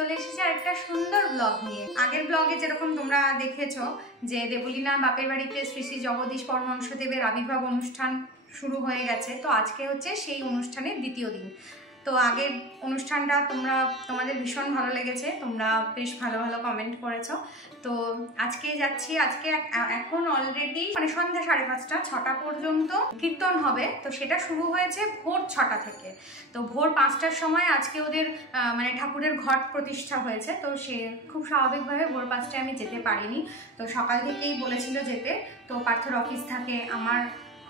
চলে এসেছি আর একটা সুন্দর ব্লগ নিয়ে। আগের ব্লগে যেরকম তোমরা দেখেছো যে দেবলীনা বাপের বাড়িতে শ্রী শ্রী জগদীশ পরমহংসদেবের আবির্ভাব অনুষ্ঠান শুরু হয়ে গেছে, তো আজকে হচ্ছে সেই অনুষ্ঠানের দ্বিতীয় দিন। তো আগের অনুষ্ঠানটা তোমাদের ভীষণ ভালো লেগেছে, তোমরা বেশ ভালো ভালো কমেন্ট করেছো। তো আজকে যাচ্ছি, আজকে এখন অলরেডি মানে সন্ধ্যা 5:30, 6টা পর্যন্ত কীর্তন হবে। তো সেটা শুরু হয়েছে ভোর 6টা থেকে। তো ভোর 5টার সময় আজকে ওদের মানে ঠাকুরের ঘট প্রতিষ্ঠা হয়েছে। তো সে খুব স্বাভাবিকভাবে ভোর 5টায় আমি যেতে পারিনি। তো সকাল থেকেই বলেছিল যেতে, তো পার্থর অফিস থাকে, আমার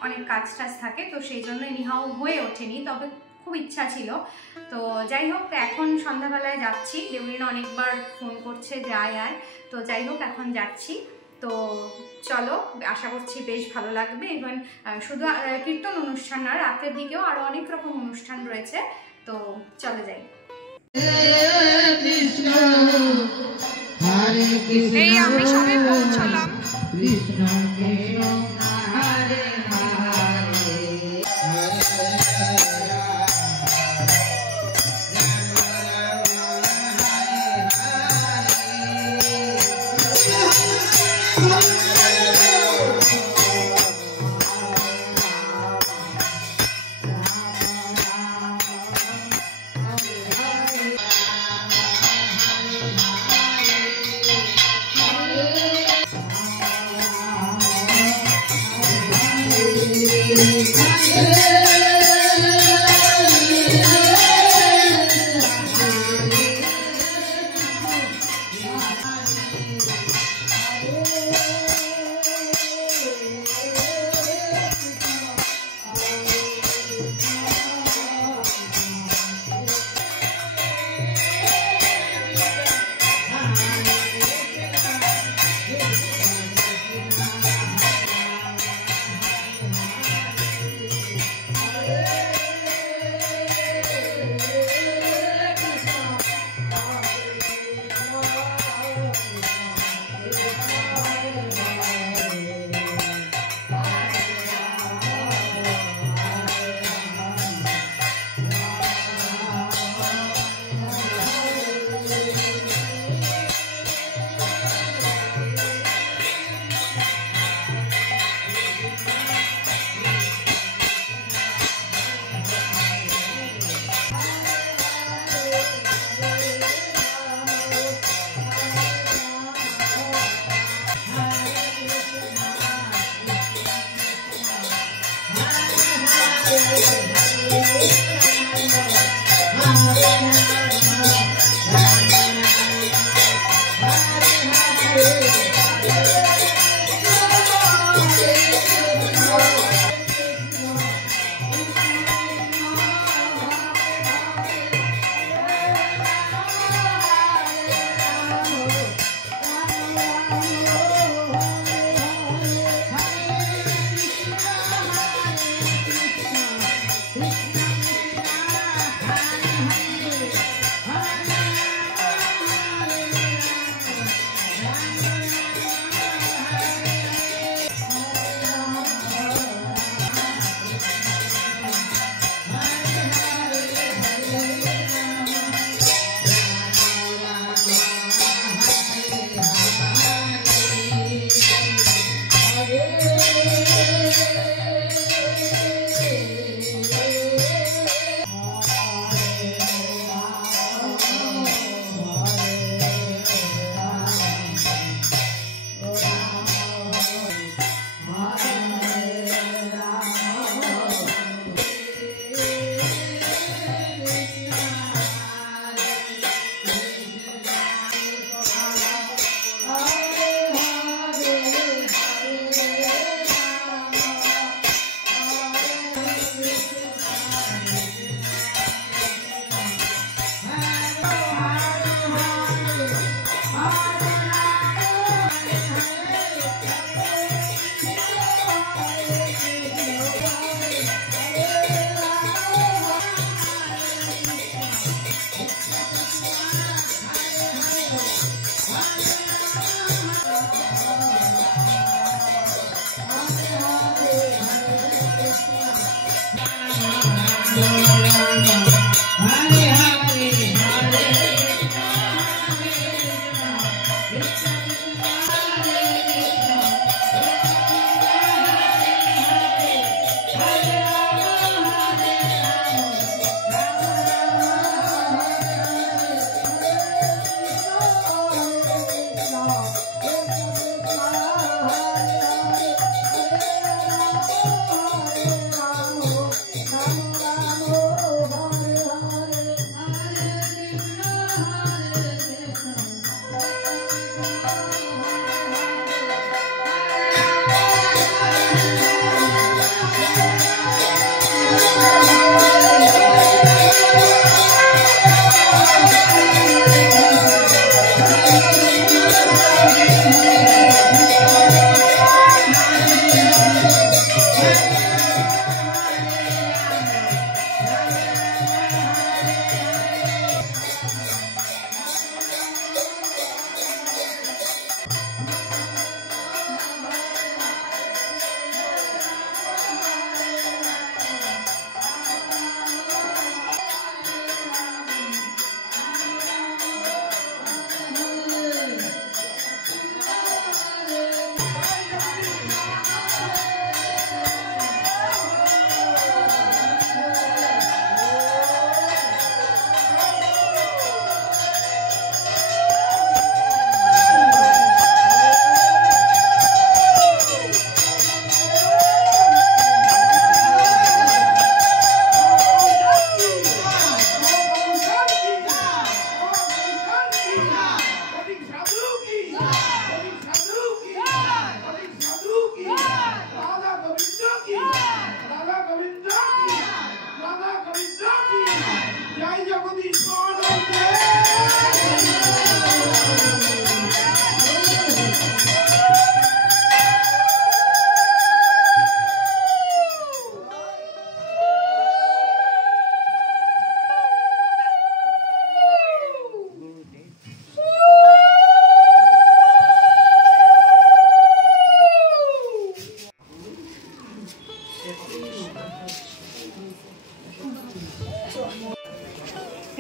অনেক কাজ টাজ থাকে, তো সেই জন্য এনিহাও হয়ে ওঠেনি, তবে খুব ইচ্ছা ছিল। তো যাই হোক, এখন সন্ধ্যাবেলায় যাচ্ছি। দেবলীনা অনেকবার ফোন করছে যে আয় আয়, তো যাই হোক এখন যাচ্ছি। তো চলো, আশা করছি বেশ ভালো লাগবে। ইভেন শুধু কীর্তন অনুষ্ঠান না, রাতের দিকেও আরো অনেক রকম অনুষ্ঠান রয়েছে। তো চলে যাই। এই আমি সবে পৌঁছলাম।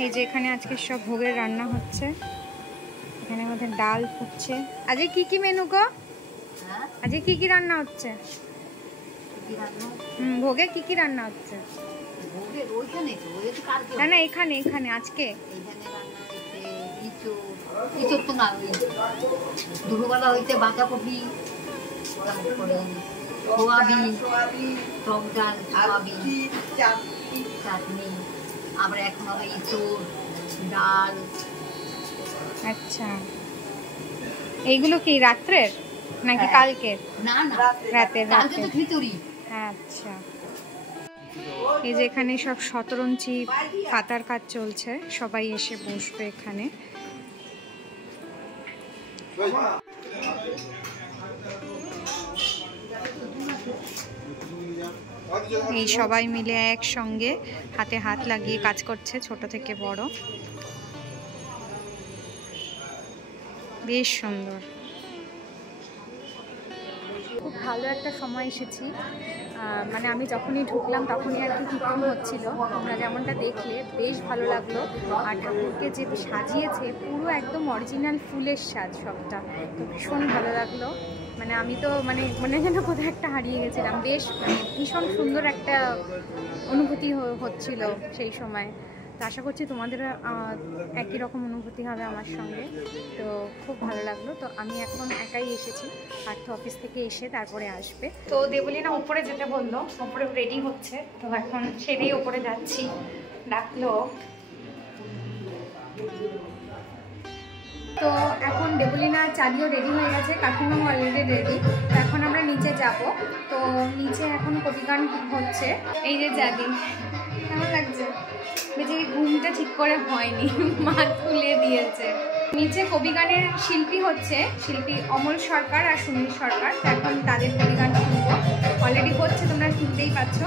এই যে এখানে আজকে সব ভোগের রান্না হচ্ছে, এখানে আমাদের ডাল ফুটছে। আজকে কি কি মেনু গো? আজকে কি কি রান্না হচ্ছে? ভোগে কি কি রান্না হচ্ছে? না না এখানে এখানে আজকে দুপুরবেলা হইতে বাঁধাকপি, তারপরে সোয়াবিন, টক ডাল, সোয়াবিন চাটনি, আবার এখন হবে ইঁচড় ডাল। আচ্ছা, এইগুলো কি রাত্রের নাকি কালকের? না না রাতের। কালকে তো খিচুড়ি। আচ্ছা, এই যে এখানে সব শতরঞ্চি পাতার কাজ চলছে, সবাই এসে বসবে এখানে। এই সবাই মিলে একসঙ্গে হাতে হাত লাগিয়ে কাজ করছে, ছোট থেকে বড়। বেশ সুন্দর, খুব ভালো একটা সময় এসেছি। মানে আমি যখনই ঢুকলাম তখনই আর কি কীর্তন হচ্ছিল, তোমরা যেমনটা দেখলে বেশ ভালো লাগলো। আর ঠাকুরকে যে সাজিয়েছে পুরো একদম অরিজিনাল ফুলের সাজ সবটা, তো ভীষণ ভালো লাগলো। মানে আমি তো মানে যেন কোথাও একটা হারিয়ে গেছিলাম। বেশ ভীষণ সুন্দর একটা অনুভূতি হচ্ছিল সেই সময়। তো আশা করছি তোমাদের একই রকম অনুভূতি হবে আমার সঙ্গে। তো খুব ভালো লাগলো। তো আমি এখন একাই এসেছি, পার্থ অফিস থেকে এসে তারপরে আসবে। তো দেবলীনা উপরে যেতে বললো, উপরে রেডি হচ্ছে, তো এখন সেরেই উপরে যাচ্ছি। ডাকলো। তো এখন দেবলীনা চালিও রেডি হয়ে গেছে, কাকিমাও অলরেডি রেডি। তো এখন আমরা নিচে যাব। তো নিচে এখন কবিগান হচ্ছে। এই যে চালি, কেমন লাগছে? যে ঘুমটা ঠিক করে হয়নি, মা তুলে দিয়েছে। নিচে কবিগানের শিল্পী হচ্ছে, শিল্পী অমল সরকার আর সুনীল সরকার। এখন তাদের কবিগান শুনবো, অলরেডি হচ্ছে, তোমরা শুনতেই পাচ্ছ।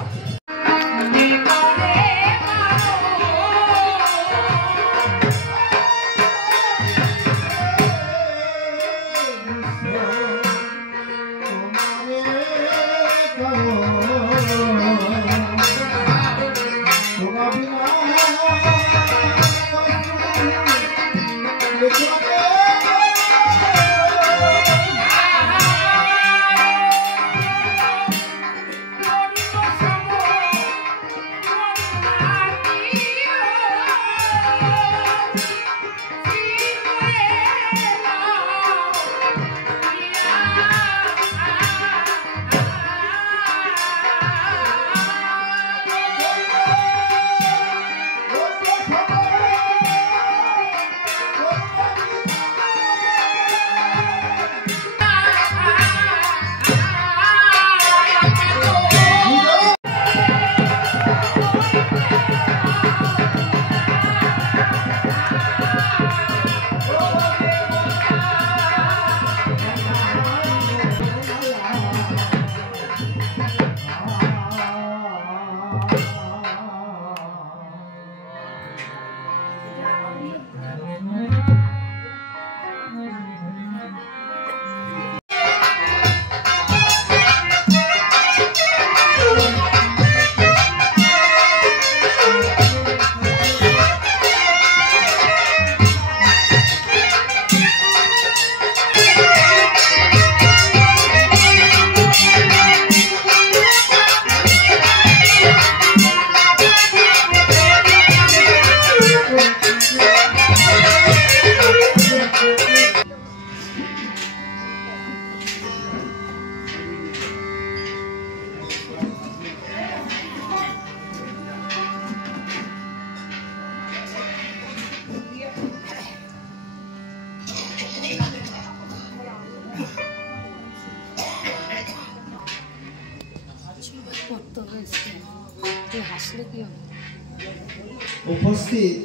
উপস্থিত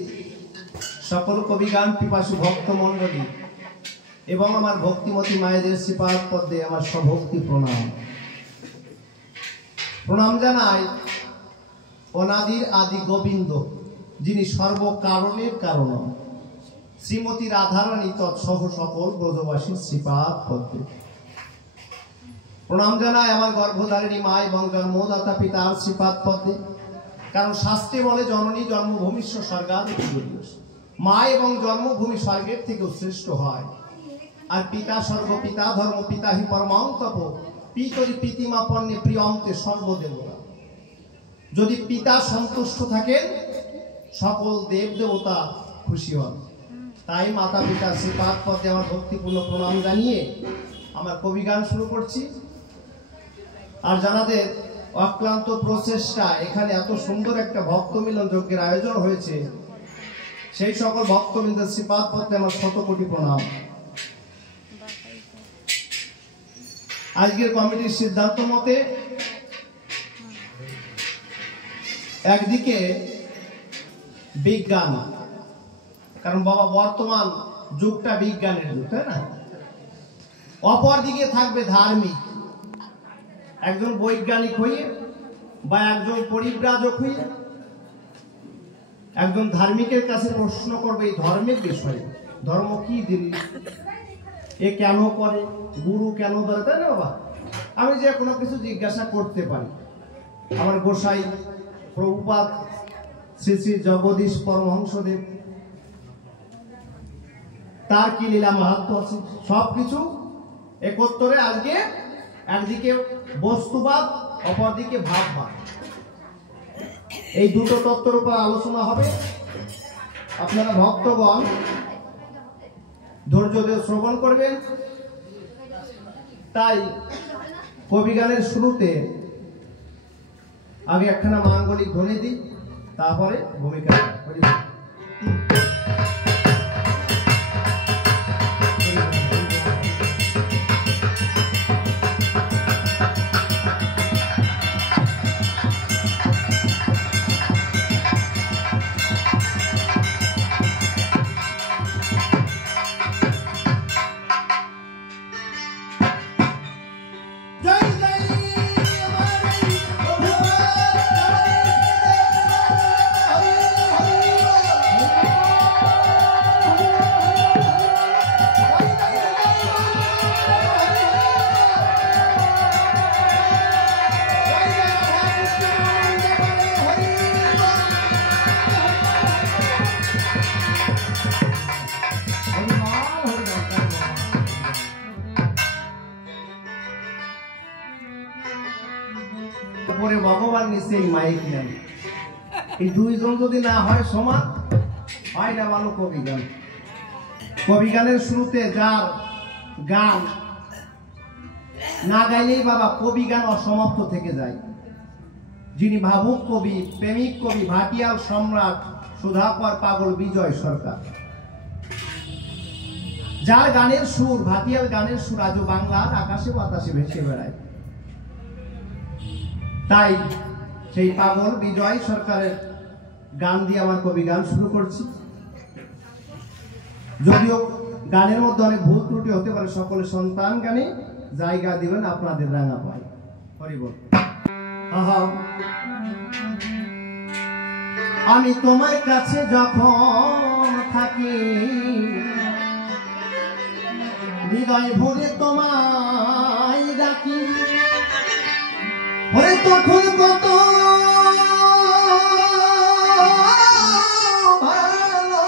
সকল কবিগান পিপাসু ভক্ত মণ্ডলী এবং আমার ভক্তিমতী মায়েদের শ্রীপাদ পদ্মে আমার সভক্তি প্রণাম। প্রণাম জানাই অনাদির আদি গোবিন্দ, যিনি সর্বকারণের কারণ, শ্রীমতী রাধারানী তৎসহ সকল ব্রজবাসীর শ্রীপাদ পদ্মে। প্রণাম জানাই আমার গর্ভধারিণী মা এবং জন্মদাতা পিতার শ্রীপাদ পদ্মে। কারণ শাস্ত্রে বলে জননী জন্মভূমিষ্য স্বর্গাদপি গরীয়সী। মা এবং জন্মভূমি স্বর্গের থেকেও শ্রেষ্ঠ হয়। আর পিতা স্বর্গ পিতা ধর্ম পিতা হি পরমং তপ পিতরি প্রীতিমাপন্নে প্রিয়ন্তে সর্বদেবতা। যদি পিতা সন্তুষ্ট থাকেন সকল দেব দেবতা খুশি হন। তাই মাতা পিতার শ্রীপাদ পদে আমার ভক্তিপূর্ণ প্রণাম জানিয়ে আমার কবিগান শুরু করছি। আর যাদের অক্লান্ত প্রচেষ্টা এখানে এত সুন্দর একটা ভক্ত মিলন যজ্ঞের আয়োজন হয়েছে, সেই সকল ভক্তবৃন্দের শ্রীপাদ পদে আমার শতকোটি প্রণাম। আজকের কমিটির সিদ্ধান্ত মতে একদিকে বিজ্ঞান, কারণ বাবা বর্তমান যুগটা বিজ্ঞানের যুগ, তাই না? অপর দিকে থাকবে ধার্মিক, একজন বৈজ্ঞানিক হয়ে বা একজন পরিব্রাজক হয়ে একজন ধার্মিকের কাছে প্রশ্ন করবে এই ধর্মের বিষয়ে, ধর্ম কি জিনিস, এ কেন করে, গুরু কেন ধরে, তাই না বাবা? আমি যে কোনো কিছু জিজ্ঞাসা করতে পারি। আমার গোসাই প্রভুপাদ শ্রী শ্রী জগদীশ পরমহংসদেব, তার কি লীলা মাহাত্ম্য আছে, সবকিছু একত্তরে আজকে একদিকে বস্তুবাদ অপরদিকে ভাববাদ, এই দুটো তত্ত্বের উপর আলোচনা হবে। আপনারা ভক্তগণ ধৈর্য দিয়ে শ্রবণ করবেন। তাই কবিগানের শুরুতে আগে একখানা মাঙ্গলিক ধ্বনি দিই, তারপরে ভূমিকা। ভগবান নিশ্চয়ই মাইক নেন, এই দুইজন যদি না হয় সমান হয় না ভালো কবিগান। কবিগানের শুরুতে যার গান না গাইলেই বাবা কবিগান অসমাপ্ত থেকে যায়, যিনি ভাবুক কবি, প্রেমিক কবি, ভাটিয়াল সম্রাট সুধাকর পাগল বিজয় সরকার, যার গানের সুর, ভাটিয়াল গানের সুর আজও বাংলার আকাশে বাতাসে ভেসে বেড়ায়। তাই সেই পাগল বিজয় সরকারের গান দিয়ে আমার কবি গান শুরু করছি। যদিও গানের মধ্যে অনেক ভুল ত্রুটি হতে পারে, সকলে সন্তান গানে জায়গা দিবেন আপনাদের রাঙা পাই। হরি বল। আমি তোমার কাছে যখন থাকি, হৃদয় ভরে তোমায় ডাকি, ওরে তখন কত ভালো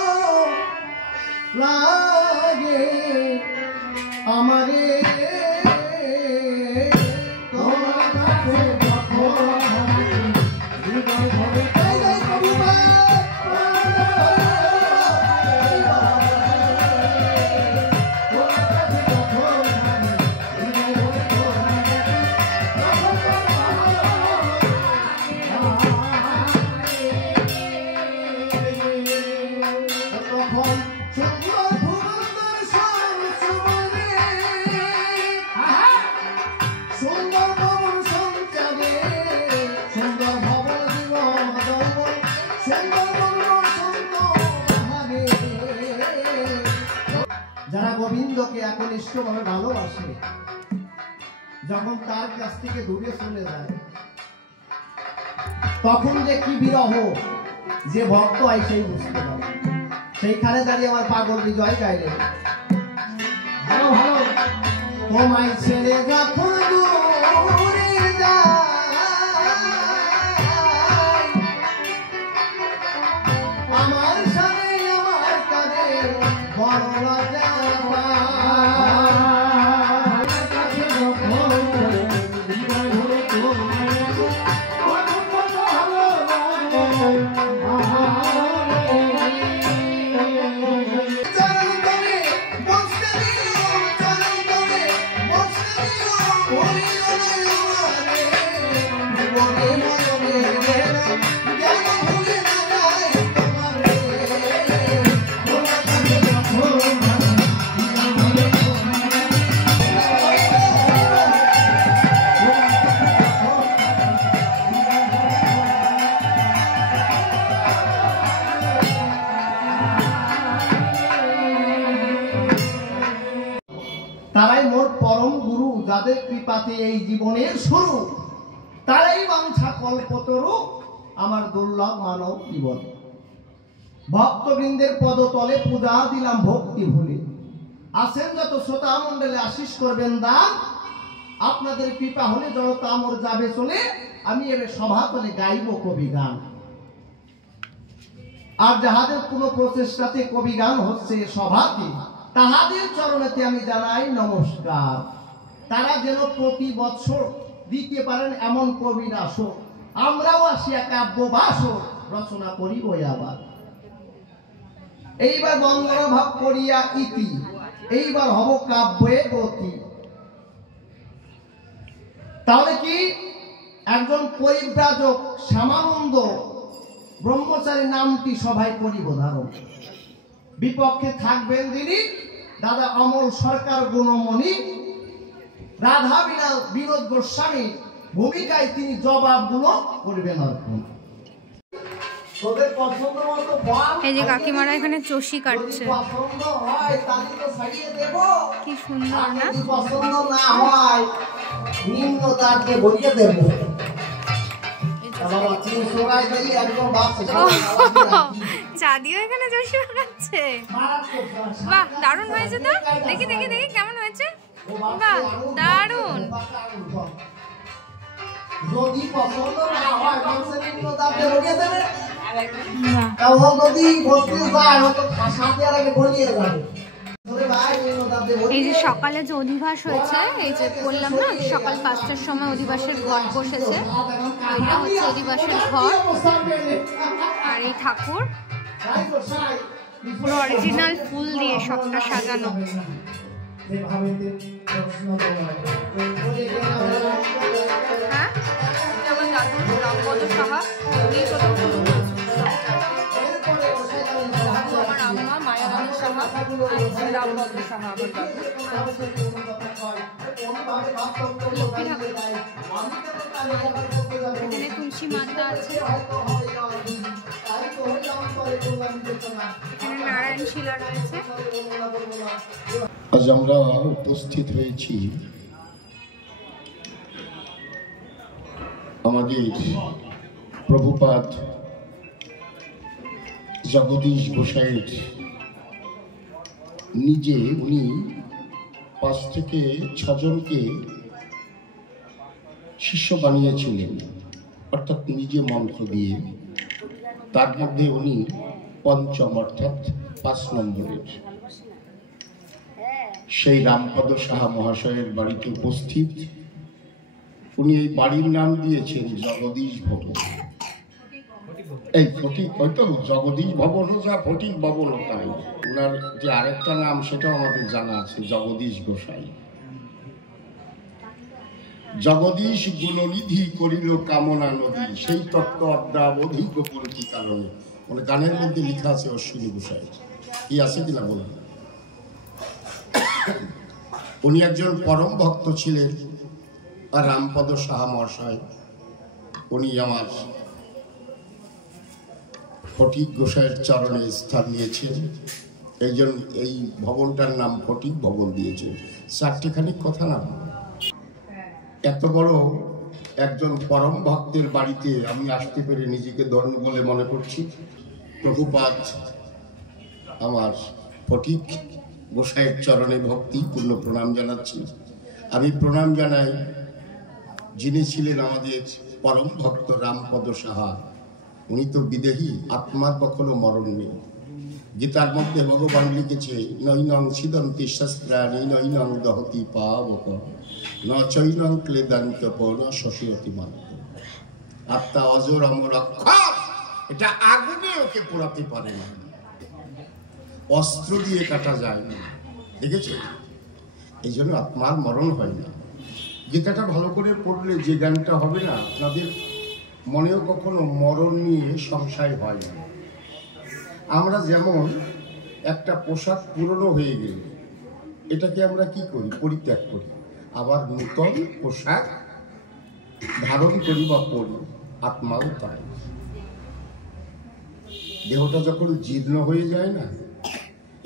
লাগে আমারে তোমার কাছে যখন হৃদয় ভরে যারা গোবিন্দকে একনিষ্ঠভাবে ভালোবাসে, যখন তার কাছ থেকে দূরে চলে যায় তখন যে কি বিরহ, যে ভক্ত হয় সেই বুঝতে পারে। সেইখানে দাঁড়িয়ে আমার পাগল বিজয় গাইলে, ভালো ভালো তোমায় ছেড়ে যখন দূরে যায় কৃপাতে এই জীবনের শুরু, তারাই বাঞ্ছা কল্পতরু আমার দুর্লভ মানব জীবন। ভক্তবৃন্দের পদতলে পূজা দিলাম ভক্তি ভুলে, আসেন যত শ্রোতা মণ্ডলে আশিস করবেন দান, আপনাদের কৃপা হলে জড়তা আমর যাবে চলে, আমি এর সভাতলে গাইব কবি গান। আর যাহাদের কোনো প্রচেষ্টাতে কবি গান হচ্ছে সভাতে, তাহাদের চরণেতে আমি জানাই নমস্কার। তারা যেন প্রতি বৎসর দিতে পারেন এমন কবির আসর, আমরাও আসিয়া কাব্য বাসর রচনা করিব আবার। এইবার বন্দনা ভাব করিয়া ইতি, এইবার হব কাব্যে গতি। তাহলে কি একজন পরিব্রাজক শ্যামানন্দ ব্রহ্মচারী নামটি সভায় করিব ধারণ। বিপক্ষে থাকবেন যিনি দাদা অমল সরকার গুণমণি, রাধা বিনোদ গোস্বামী ভূমিকায় তিনি জবাবগুলো করবেন অর্পণ। এই যে কাকিমারা এখানে চষি কাটছে, কি সুন্দর না? পছন্দ না হয় নিম্ন তাকে বলিয়ে দেব। চাঁদিও এখানে চষি কাটছে, বাহ দারুণ হয়েছে তো। দেখি দেখি দেখি কেমন হয়েছে, বাহ দারুণ। যদি পছন্দ না হয় মানুষের নিম্ন তাকে বলিয়ে দেবে, এই যে সকালে যে অধিবাস হয়েছে, এই যে বললাম না সকাল 5টার সময় অধিবাসের ঘট বসেছে, এটা হচ্ছে অধিবাসের ঘর। আর এই ঠাকুর পুরো অরিজিনাল ফুল দিয়ে সবটা সাজানো। হ্যাঁ, যেমন দাদু রামপদ সাহা উনি প্রথম শুরু করেছেন, আমার আম্মা মায়াবাদী সাহা, রামপদ সাহা আমার দাদু। এখানে তুলসী মাতা আছে, এখানে নারায়ণ শিলা রয়েছে। আজ আমরা উপস্থিত হয়েছি আমাদের প্রভুপাদ জগদীশ গোসাইয়ের নিজে, উনি 5 থেকে 6 জনকে শিষ্য বানিয়েছিলেন, অর্থাৎ নিজে মন্ত্র দিয়ে। তার মধ্যে উনি পঞ্চম অর্থাৎ 5 নম্বরের সেই রামপদ সাহা মহাশয়ের বাড়িতে উপস্থিত। উনি এই বাড়ির নাম দিয়েছেন জগদীশ ভবন। এই ফটিক হয়তো জগদীশ ভবনও যা, ফটিক ভবনও তাই। ওনার যে আরেকটা নাম সেটাও আমাদের জানা আছে, জগদীশ গোসাই। জগদীশ গুণনিধি করিল কামনা নদী, সেই তত্ত্ব অদ্যাবধি গোপরতি কারণে। মানে গানের মধ্যে লেখা আছে অশ্বিনী গোসাই, কি আছে কিনা বলুন। উনি একজন পরম ভক্ত ছিলেন। আর রামপদ সাহা মহাশয় উনি আমার ফটিক গোসাইয়ের চরণে স্থান নিয়েছেন, এই জন্য এই ভবনটার নাম ফটিক ভবন দিয়েছেন। 4টিখানি কথা না, এত বড় একজন পরম ভক্তের বাড়িতে আমি আসতে পেরে নিজেকে ধন্য বলে মনে করছি। প্রভুপাদ আমার ফটিক গোসাইয়ের চরণে ভক্তি পূর্ণ প্রণাম জানাচ্ছি। আমি প্রণাম জানাই যিনি ছিলেন আমাদের পরম ভক্ত রামপদ সাহা। উনি তো বিদেহী, আত্মার কখনো মরণ নেই। গীতার মধ্যে ভগবান লিখেছে, নৈনং ছিদন্তি শস্ত্রাণি নৈনং দহতি পাবক ন চৈনং ক্লেদান্ত ন শশীয়তি মাত্র। আত্মা অজর অমর অক্ষর, এটা আগুনে ওকে পোড়াতে পারে না, অস্ত্র দিয়ে কাটা যায় না, দেখেছে? এই জন্য আত্মার মরণ হয় না। গীতাটা ভালো করে পড়লে যে জ্ঞানটা হবে না, তাদের মনেও কখনো মরণ নিয়ে সংশয় হয় না। আমরা যেমন একটা পোশাক পুরনো হয়ে গেলে এটাকে আমরা কি করি, পরিত্যাগ করি, আবার নূতন পোশাক ধারণ করি বা পরি। আত্মাও তাই। দেহটা যখন জীর্ণ হয়ে যায় না,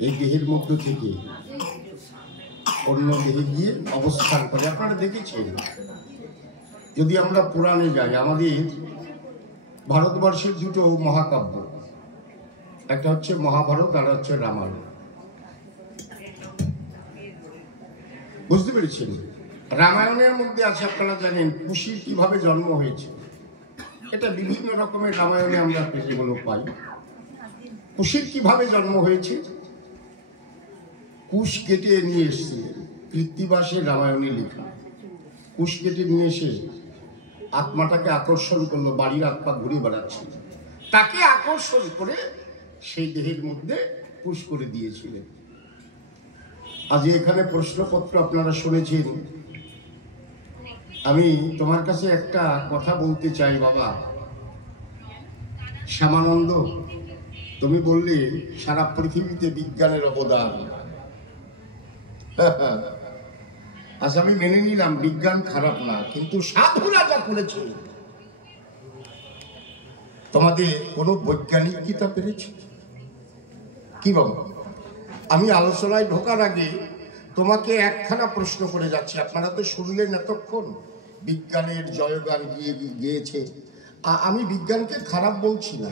এই দেহের মধ্য থেকে অন্য দেহে গিয়ে অবস্থান করে। আপনারা দেখেছেন, যদি আমরা পুরাণে যাই, আমাদের ভারতবর্ষের দুটো মহাকাব্য, একটা হচ্ছে মহাভারত আর হচ্ছে রামায়ণ। বুঝতে পেরেছেন? রামায়ণের মধ্যে আছে, আপনারা জানেন কুশীর কিভাবে জন্ম হয়েছে। এটা বিভিন্ন রকমের রামায়ণে আমরা সেগুলো পাই। কুশীর কিভাবে জন্ম হয়েছে, কুশ কেটে নিয়ে এসেছিলেন, কৃত্তিবাসের রামায়ণে লেখা। কুশ কেটে নিয়ে এসে আত্মাটাকে আকর্ষণ করলো, বাড়ির আত্মা ঘুরে বেড়াচ্ছিল, তাকে আকর্ষণ করে সেই দেহের মধ্যে পুশ করে দিয়েছিলেন। আজ এখানে প্রশ্নপত্র আপনারা শুনেছেন। আমি তোমার কাছে একটা কথা বলতে চাই বাবা শ্যামানন্দ। তুমি বললে সারা পৃথিবীতে বিজ্ঞানের অবদান। আজ আমি মেনে নিলাম বিজ্ঞান খারাপ না, কিন্তু সাধুরা যা করেছে, তোমাদের কোনো বৈজ্ঞানিক কি তা পেরেছে? কি বাবা, আমি আলোচনায় ঢোকার আগে তোমাকে একখানা প্রশ্ন করে যাচ্ছি। আপনারা তো শুনলেন এতক্ষণ বিজ্ঞানের জয়গান গিয়েছে। আমি বিজ্ঞানকে খারাপ বলছি না।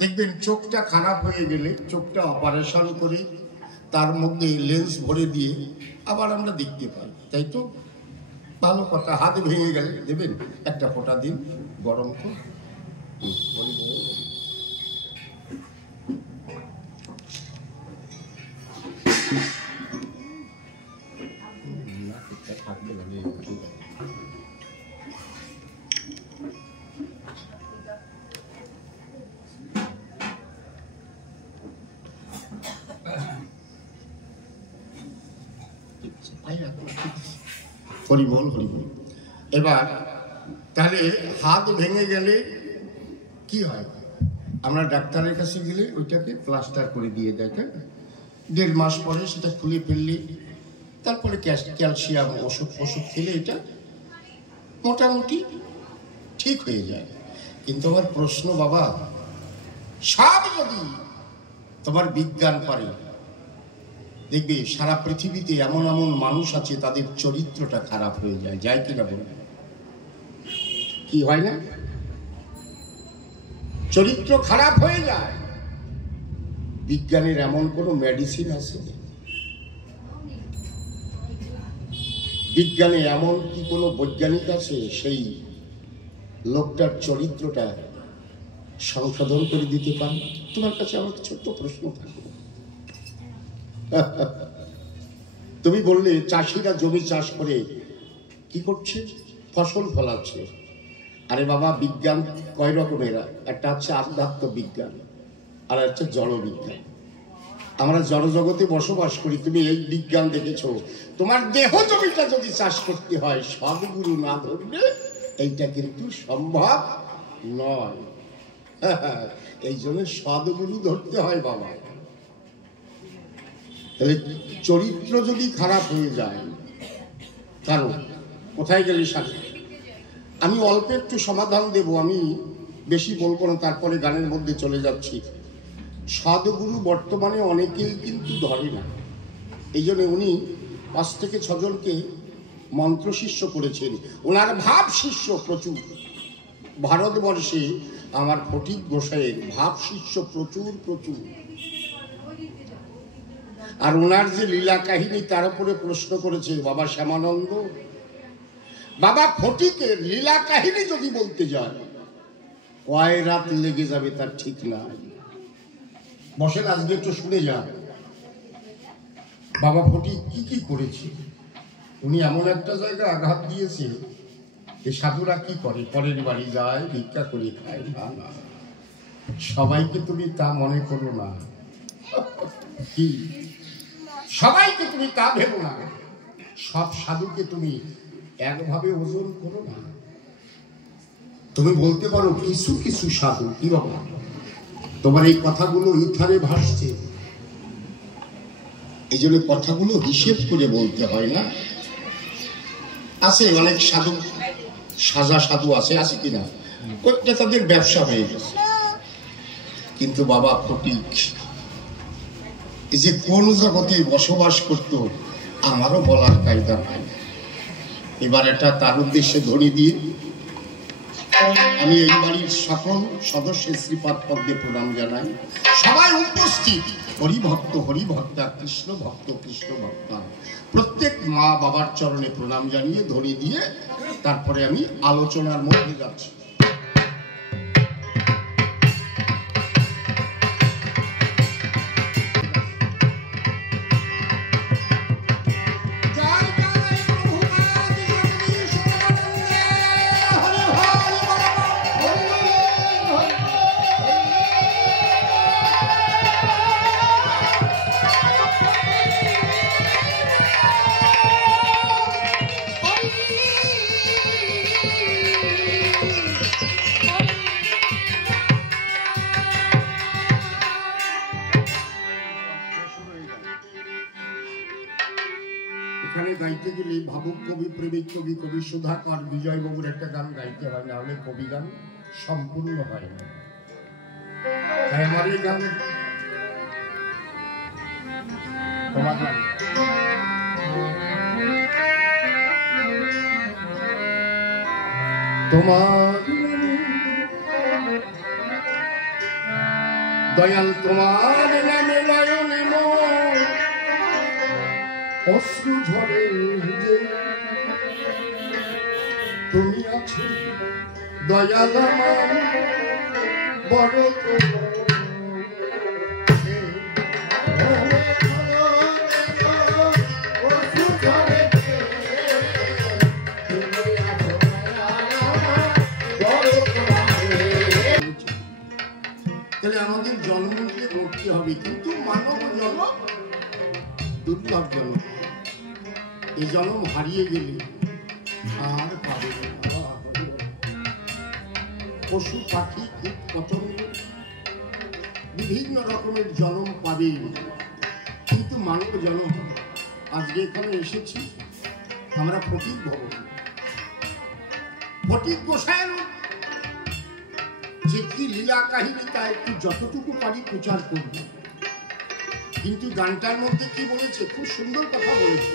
দেখবেন চোখটা খারাপ হয়ে গেলে চোখটা অপারেশন করে তার মধ্যে লেন্স ভরে দিয়ে আবার আমরা দেখতে পাই, তাই তো? ভালো কথা। হাত ভেঙে গেলে দেবেন একটা ফোঁটা দিন, গরম তো। হরিবল হরিবল। এবার তাহলে হাত ভেঙে গেলে কি হয়? আমরা ডাক্তারের কাছে গেলে ওইটাকে প্লাস্টার করে দিয়ে দেয়, তাই না? 1.5 মাস পরে সেটা খুলে ফেললে তারপরে ক্যালসিয়াম ওষুধ খেলে এটা মোটামুটি ঠিক হয়ে যায়। কিন্তু আমার প্রশ্ন বাবা, সব যদি তোমার বিজ্ঞান পারে, দেখবে সারা পৃথিবীতে এমন এমন মানুষ আছে তাদের চরিত্রটা খারাপ হয়ে যায়, যায় কিনা বলবে? কি হয় না? চরিত্র খারাপ হয়ে যায়। বিজ্ঞানের এমন কোনো মেডিসিন আছে? বিজ্ঞানে এমন কি কোনো বৈজ্ঞানিক আছে সেই লোকটার চরিত্রটা সংশোধন করে দিতে পারে? তোমার কাছে আমার ছোট্ট প্রশ্ন থাকবে। তুমি বললে চাষিরা জমি চাষ করে কি করছে? ফসল ফলাচ্ছে। আরে বাবা, বিজ্ঞান কয় রকমের? একটা হচ্ছে আধ্যাত্ম বিজ্ঞান আর একটা জড় বিজ্ঞান। আমরা জড়জগতে বসবাস করি। তুমি এই বিজ্ঞান দেখেছো, তোমার দেহ জমিটা যদি চাষ করতে হয় সদ্গুরু না ধরলে এইটা কিন্তু সম্ভব নয়। এই জন্য সদ্গুরু ধরতে হয় বাবা। তাহলে চরিত্র যদি খারাপ হয়ে যায়, কারণ কোথায় গেলে সাথে আমি অল্প একটু সমাধান দেব, আমি বেশি বলবো না, তারপরে গানের মধ্যে চলে যাচ্ছি। সদ্গুরু বর্তমানে অনেকেই কিন্তু ধরে না। এই জন্য উনি 5 থেকে 6 জনকে মন্ত্র শিষ্য করেছেন। ওনার ভাব শিষ্য প্রচুর। ভারতবর্ষে আমার ফটিক গোসাইয়ের ভাব শিষ্য প্রচুর প্রচুর। আর ওনার যে লীলা কাহিনী তার উপরে প্রশ্ন করেছে বাবা শ্যামানন্দ। বাবা ফটিকের লীলা কাহিনী যদি বলতে যায় কয় রাত লেগে যাবে তার ঠিক নাই। বসেন, আজকে একটু শুনে যান বাবা ফটিক কি কি করেছে। উনি এমন একটা জায়গায় আঘাত দিয়েছে, এই সাধুরা কি করে? পরের বাড়ি যায়, ভিক্ষা করে খায়। না না, সবাইকে তুমি তা মনে করো না। কি সবাইকে তুমি তা ভেবো না। সব সাধুকে তুমি একভাবে ওজন করো না। তুমি বলতে পারো কিছু কিছু সাধু। কি বাবা, তোমার এই কথাগুলো ইথারে ভাসছে, এই জন্য কথাগুলো হিসেব করে বলতে হয় না। আছে অনেক সাধু, সাজা সাধু আছে কিনা, ওইটা তাদের ব্যবসা হয়ে গেছে। কিন্তু বাবা ফটিক এই যে কোন জগতে বসবাস করত, আমারও বলার কায়দা নাই। এবার এটা তার উদ্দেশ্যে ধ্বনি দিয়ে আমি এই বাড়ির সকল সদস্যের শ্রীপাদ পদ্মে প্রণাম জানাই। সবাই উপস্থিত হরিভক্তা কৃষ্ণ ভক্তা প্রত্যেক মা বাবার চরণে প্রণাম জানিয়ে ধ্বনি দিয়ে তারপরে আমি আলোচনার মধ্যে যাচ্ছি। এখানে গাইতে গেলে ভাবুক কবি, প্রেমিক কবি, কবি সুধাকর, বিজয়বাবুর একটা গান গাইতে হয়, না হলে কবি গান সম্পূর্ণ হয় না। তাই আমার এই গান তোমার গান তোমার দয়াল তোমার নামে নয়নে মোর অশ্রু ঝরে যে তুমি আছো দয়াল আমার বড় তাহলে আমাদের জন্ম দিয়ে মরতে হবে, কিন্তু মানব জন্ম দুর্লভ জন্ম। এই জন্ম হারিয়ে গেলে আর পাবে না। পশু পাখি কীট পতঙ্গ বিভিন্ন রকমের জন্ম পাবে, কিন্তু মানব জন্ম। আজকে এখানে এসেছি আমরা ফটিক ভবন, ফটিক গোসাইয়ের যে কি লীলা কাহিনী তা একটু যতটুকু পারি প্রচার করব। কিন্তু গানটার মধ্যে কি বলেছে, খুব সুন্দর কথা বলেছে।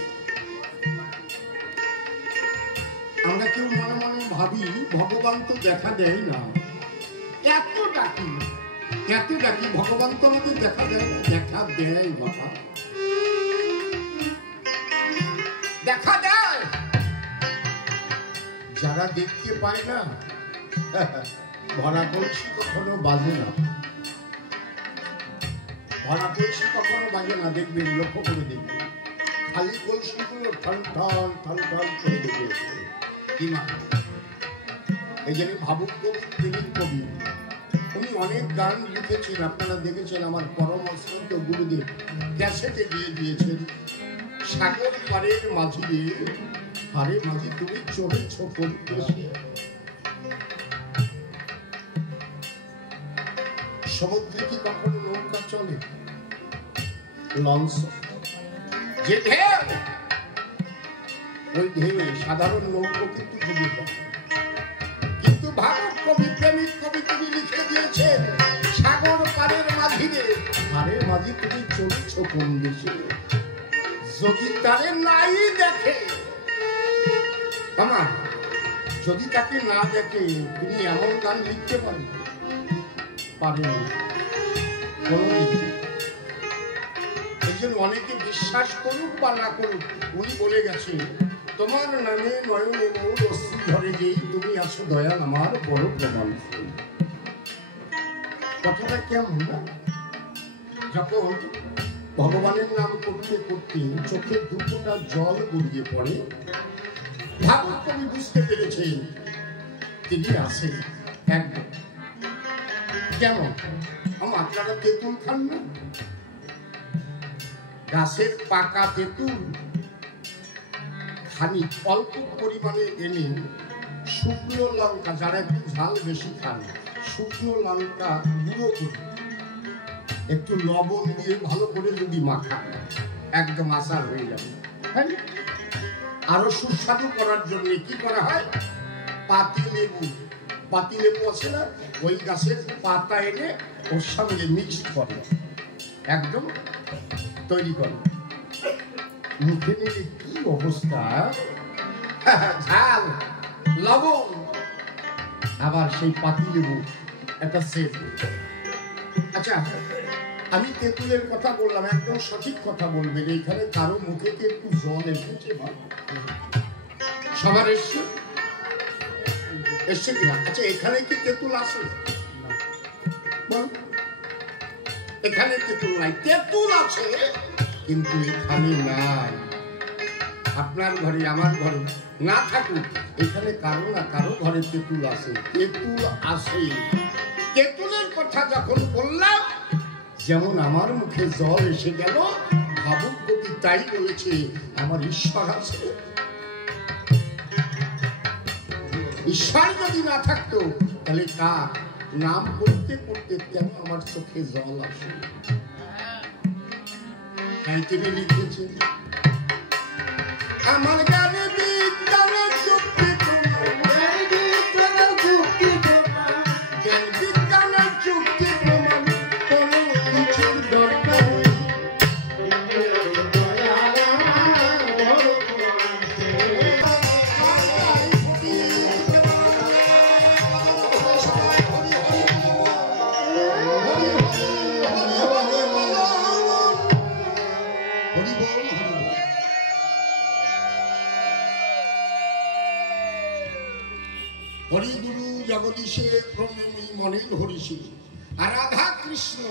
আমরা কেউ মনে মনে ভাবি ভগবান তো দেখা দেয় না, এত ডাকি ভগবান তো আমাদের দেখা দেয় না। দেখা দেয় বাবা, দেখা দেয়। যারা দেখতে পায় না ভরা কলসি কখনো বাজে না, ভরা কলসি কখনো বাজে না। দেখবেন, লক্ষ্য করে দেখবেন, খালি কলসিগুলো ঠল করে দেখে কি না। এই জন্য ভাবুক কবি, প্রেমিক কবি, উনি অনেক গান লিখেছেন, আপনারা দেখেছেন। আমার পরমশ্রদ্ধ গুরুদেব ক্যাসেটে দিয়ে দিয়েছেন। সাগর পাড়ের মাঝি রে, পাড়ে মাঝি তুমি চলেছ কোন দেশে। সমুদ্রে কি কখনো নৌকা চলে? লঞ্চ, যে ঢেউ, ওই ঢেউয়ে সাধারণ নৌকো কিন্তু ডুবে যায়। কিন্তু ভাবুক কবি, প্রেমিক কবি তিনি লিখে দিয়েছেন, সাগর পাড়ের মাঝি রে, পাড়ে মাঝি তুমি চলেছ কোন দেশে। যদি তারে নাই দেখে, আমার যদি তাকে না দেখে, তিনি এমন গান লিখতে পারেন? পারেন কোনদিন। এই জন্য অনেকে বিশ্বাস করুক বা না করুক, উনি বলে গেছে, তোমার নামে নয়নে মোর অশ্রু ঝরে যে তুমি আছো দয়াল আমার বড় প্রমাণ। কথাটা কেমন না? যখন ভগবানের নাম করতে করতে চোখে দুটোটা জল গড়িয়ে পড়ে, ভাবুক কবি বুঝতে পেরেছেন তিনি আছেন একদম। কেমন? আপনারা তেঁতুল খান না? গাছের পাকা তেঁতুল খানি অল্প পরিমাণে এনে শুকনো লঙ্কা, যারা একটু ঝাল বেশি খান, শুকনো লঙ্কা গুঁড়ো করে একটু লবণ দিয়ে ভালো করে যদি মাখান, একদম আচার হয়ে যাবে। আরো সুস্বাদু করার জন্য কি করা হয়? পাতি লেবু আছে না, ওই গাছের পাতা এনে ওর সঙ্গে মিক্সড করে একদম তৈরি করে। মুখে নিলে কি অবস্থা, ঝাল লবণ, আবার সেই পাতি লেবু একটা সেট। আচ্ছা, আমি তেঁতুলের কথা বললাম, একদম সঠিক কথা বলবেন। এইখানে কারো মুখে কি একটু জল এসেছে? সবার এসছে কিনা? আচ্ছা, এখানে কি তেঁতুল আছে? এখানে তেঁতুল নাই। তেঁতুল আছে কিন্তু এখানে নাই। আপনার ঘরে আমার ঘরে না থাকুক, এখানে কারো না কারো ঘরে তেঁতুল আছে। তেঁতুল আছে। তেঁতুলের কথা যখন বললাম, যেমন আমার মুখে জল এসে গেল, ভাবুক কবি তাই বলেছে, আমার ঈশ্বর আছে। ঈশ্বর যদি না থাকতো তাহলে কার নাম করতে করতে কেন আমার চোখে জল আসে? তাই তিনি লিখেছেন, আমার গানে বিজ্ঞানের যুক্তি তোমার, জ্ঞান বিজ্ঞানের যুক্তি তোমার, কোনো কিছুর দরকার নেই। হরিগুরু জগদীশে প্রণমী মনের হরিষি, আর রাধা কৃষ্ণ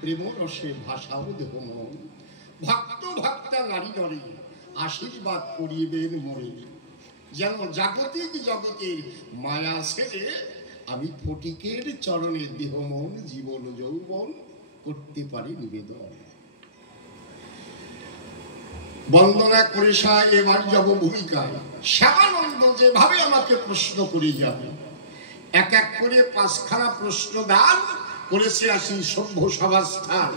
প্রেম রসে ভাষাও দেহ মন, ভক্ত ভক্তা নারী নরে আশীর্বাদ করিবেন মরে। যেন জাগতিক জগতের মায়া ছেড়ে আমি ফটিকের চরণে দেহ মন জীবন যৌবন করতে পারি নিবেদন। বন্দনা করে এবার যাব ভূমিকায়। শ্যামানন্দ যেভাবে আমাকে প্রশ্ন করে যাবে, এক এক করে 5খানা প্রশ্ন দান করেছে আসি সভ্য সভাস্থান।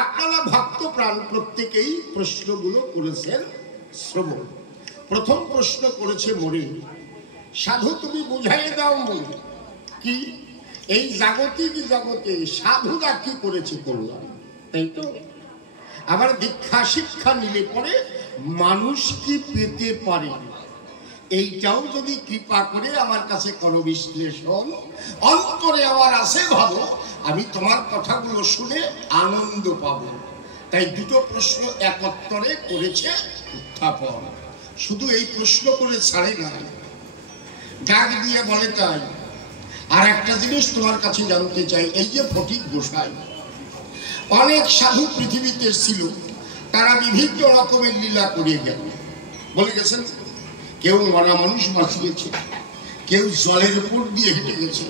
আপনারা ভক্ত প্রাণ প্রত্যেকেই প্রশ্নগুলো করেছেন শ্রবণ। প্রথম প্রশ্ন করেছে মোরে, সাধু তুমি বুঝাই দাও মোরে, কি এই জাগতিক জগতে সাধুরা কি করেছে করলাম, তাই তো? আবার দীক্ষা শিক্ষা নিলে পরে মানুষ কি পেতে পারে, এইটাও যদি কৃপা করে আমার কাছে করো বিশ্লেষণ। অন্তরে আমার আছে ভাবো, আমি তোমার কথাগুলো শুনে আনন্দ পাবো। তাই দুটো প্রশ্ন একত্তরে করেছে উত্থাপন। শুধু এই প্রশ্ন করে ছাড়ে না, ডাক দিয়ে বলে তাই। আর একটা জিনিস তোমার কাছে জানতে চাই, এই যে ফটিক গোসাই, অনেক সাধু পৃথিবীতে ছিল, তারা বিভিন্ন রকমের লীলা করে গেল। বলে গেছেন, কেউ মরা মানুষ বাঁচিয়েছে, কেউ জলের উপর দিয়ে হেঁটে গেছে,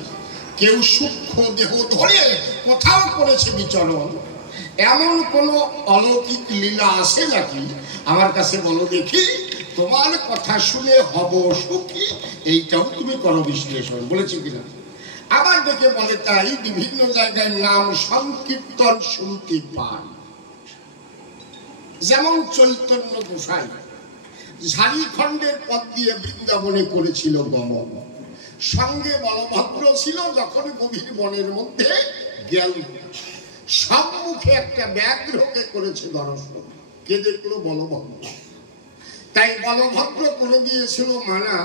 কেউ সূক্ষ্ম দেহ ধরে কোথাও করেছে বিচরণ। এমন কোন অলৌকিক লীলা আছে নাকি? আমার কাছে বলো দেখি, তোমার কথা শুনে হব সুখী, এইটাও তুমি করো বিশ্লেষণ। বলেছে কিনা? আবার দেখে বলে তাই বিভিন্ন জায়গায় নাম সংকীর্তন শুনতে পাই। যেমন চৈতন্য গোসাই ঝাড়িখণ্ডের পথ দিয়ে বৃন্দাবনে করেছিল গমন, সঙ্গে বলভদ্র ছিল। যখন গভীর বনের মধ্যে গেল, সম্মুখে একটা ব্যাঘ্রকে করেছে দর্শন। কে দেখলো? বলভদ্র। তাই বলভদ্র করে দিয়েছিল মানা,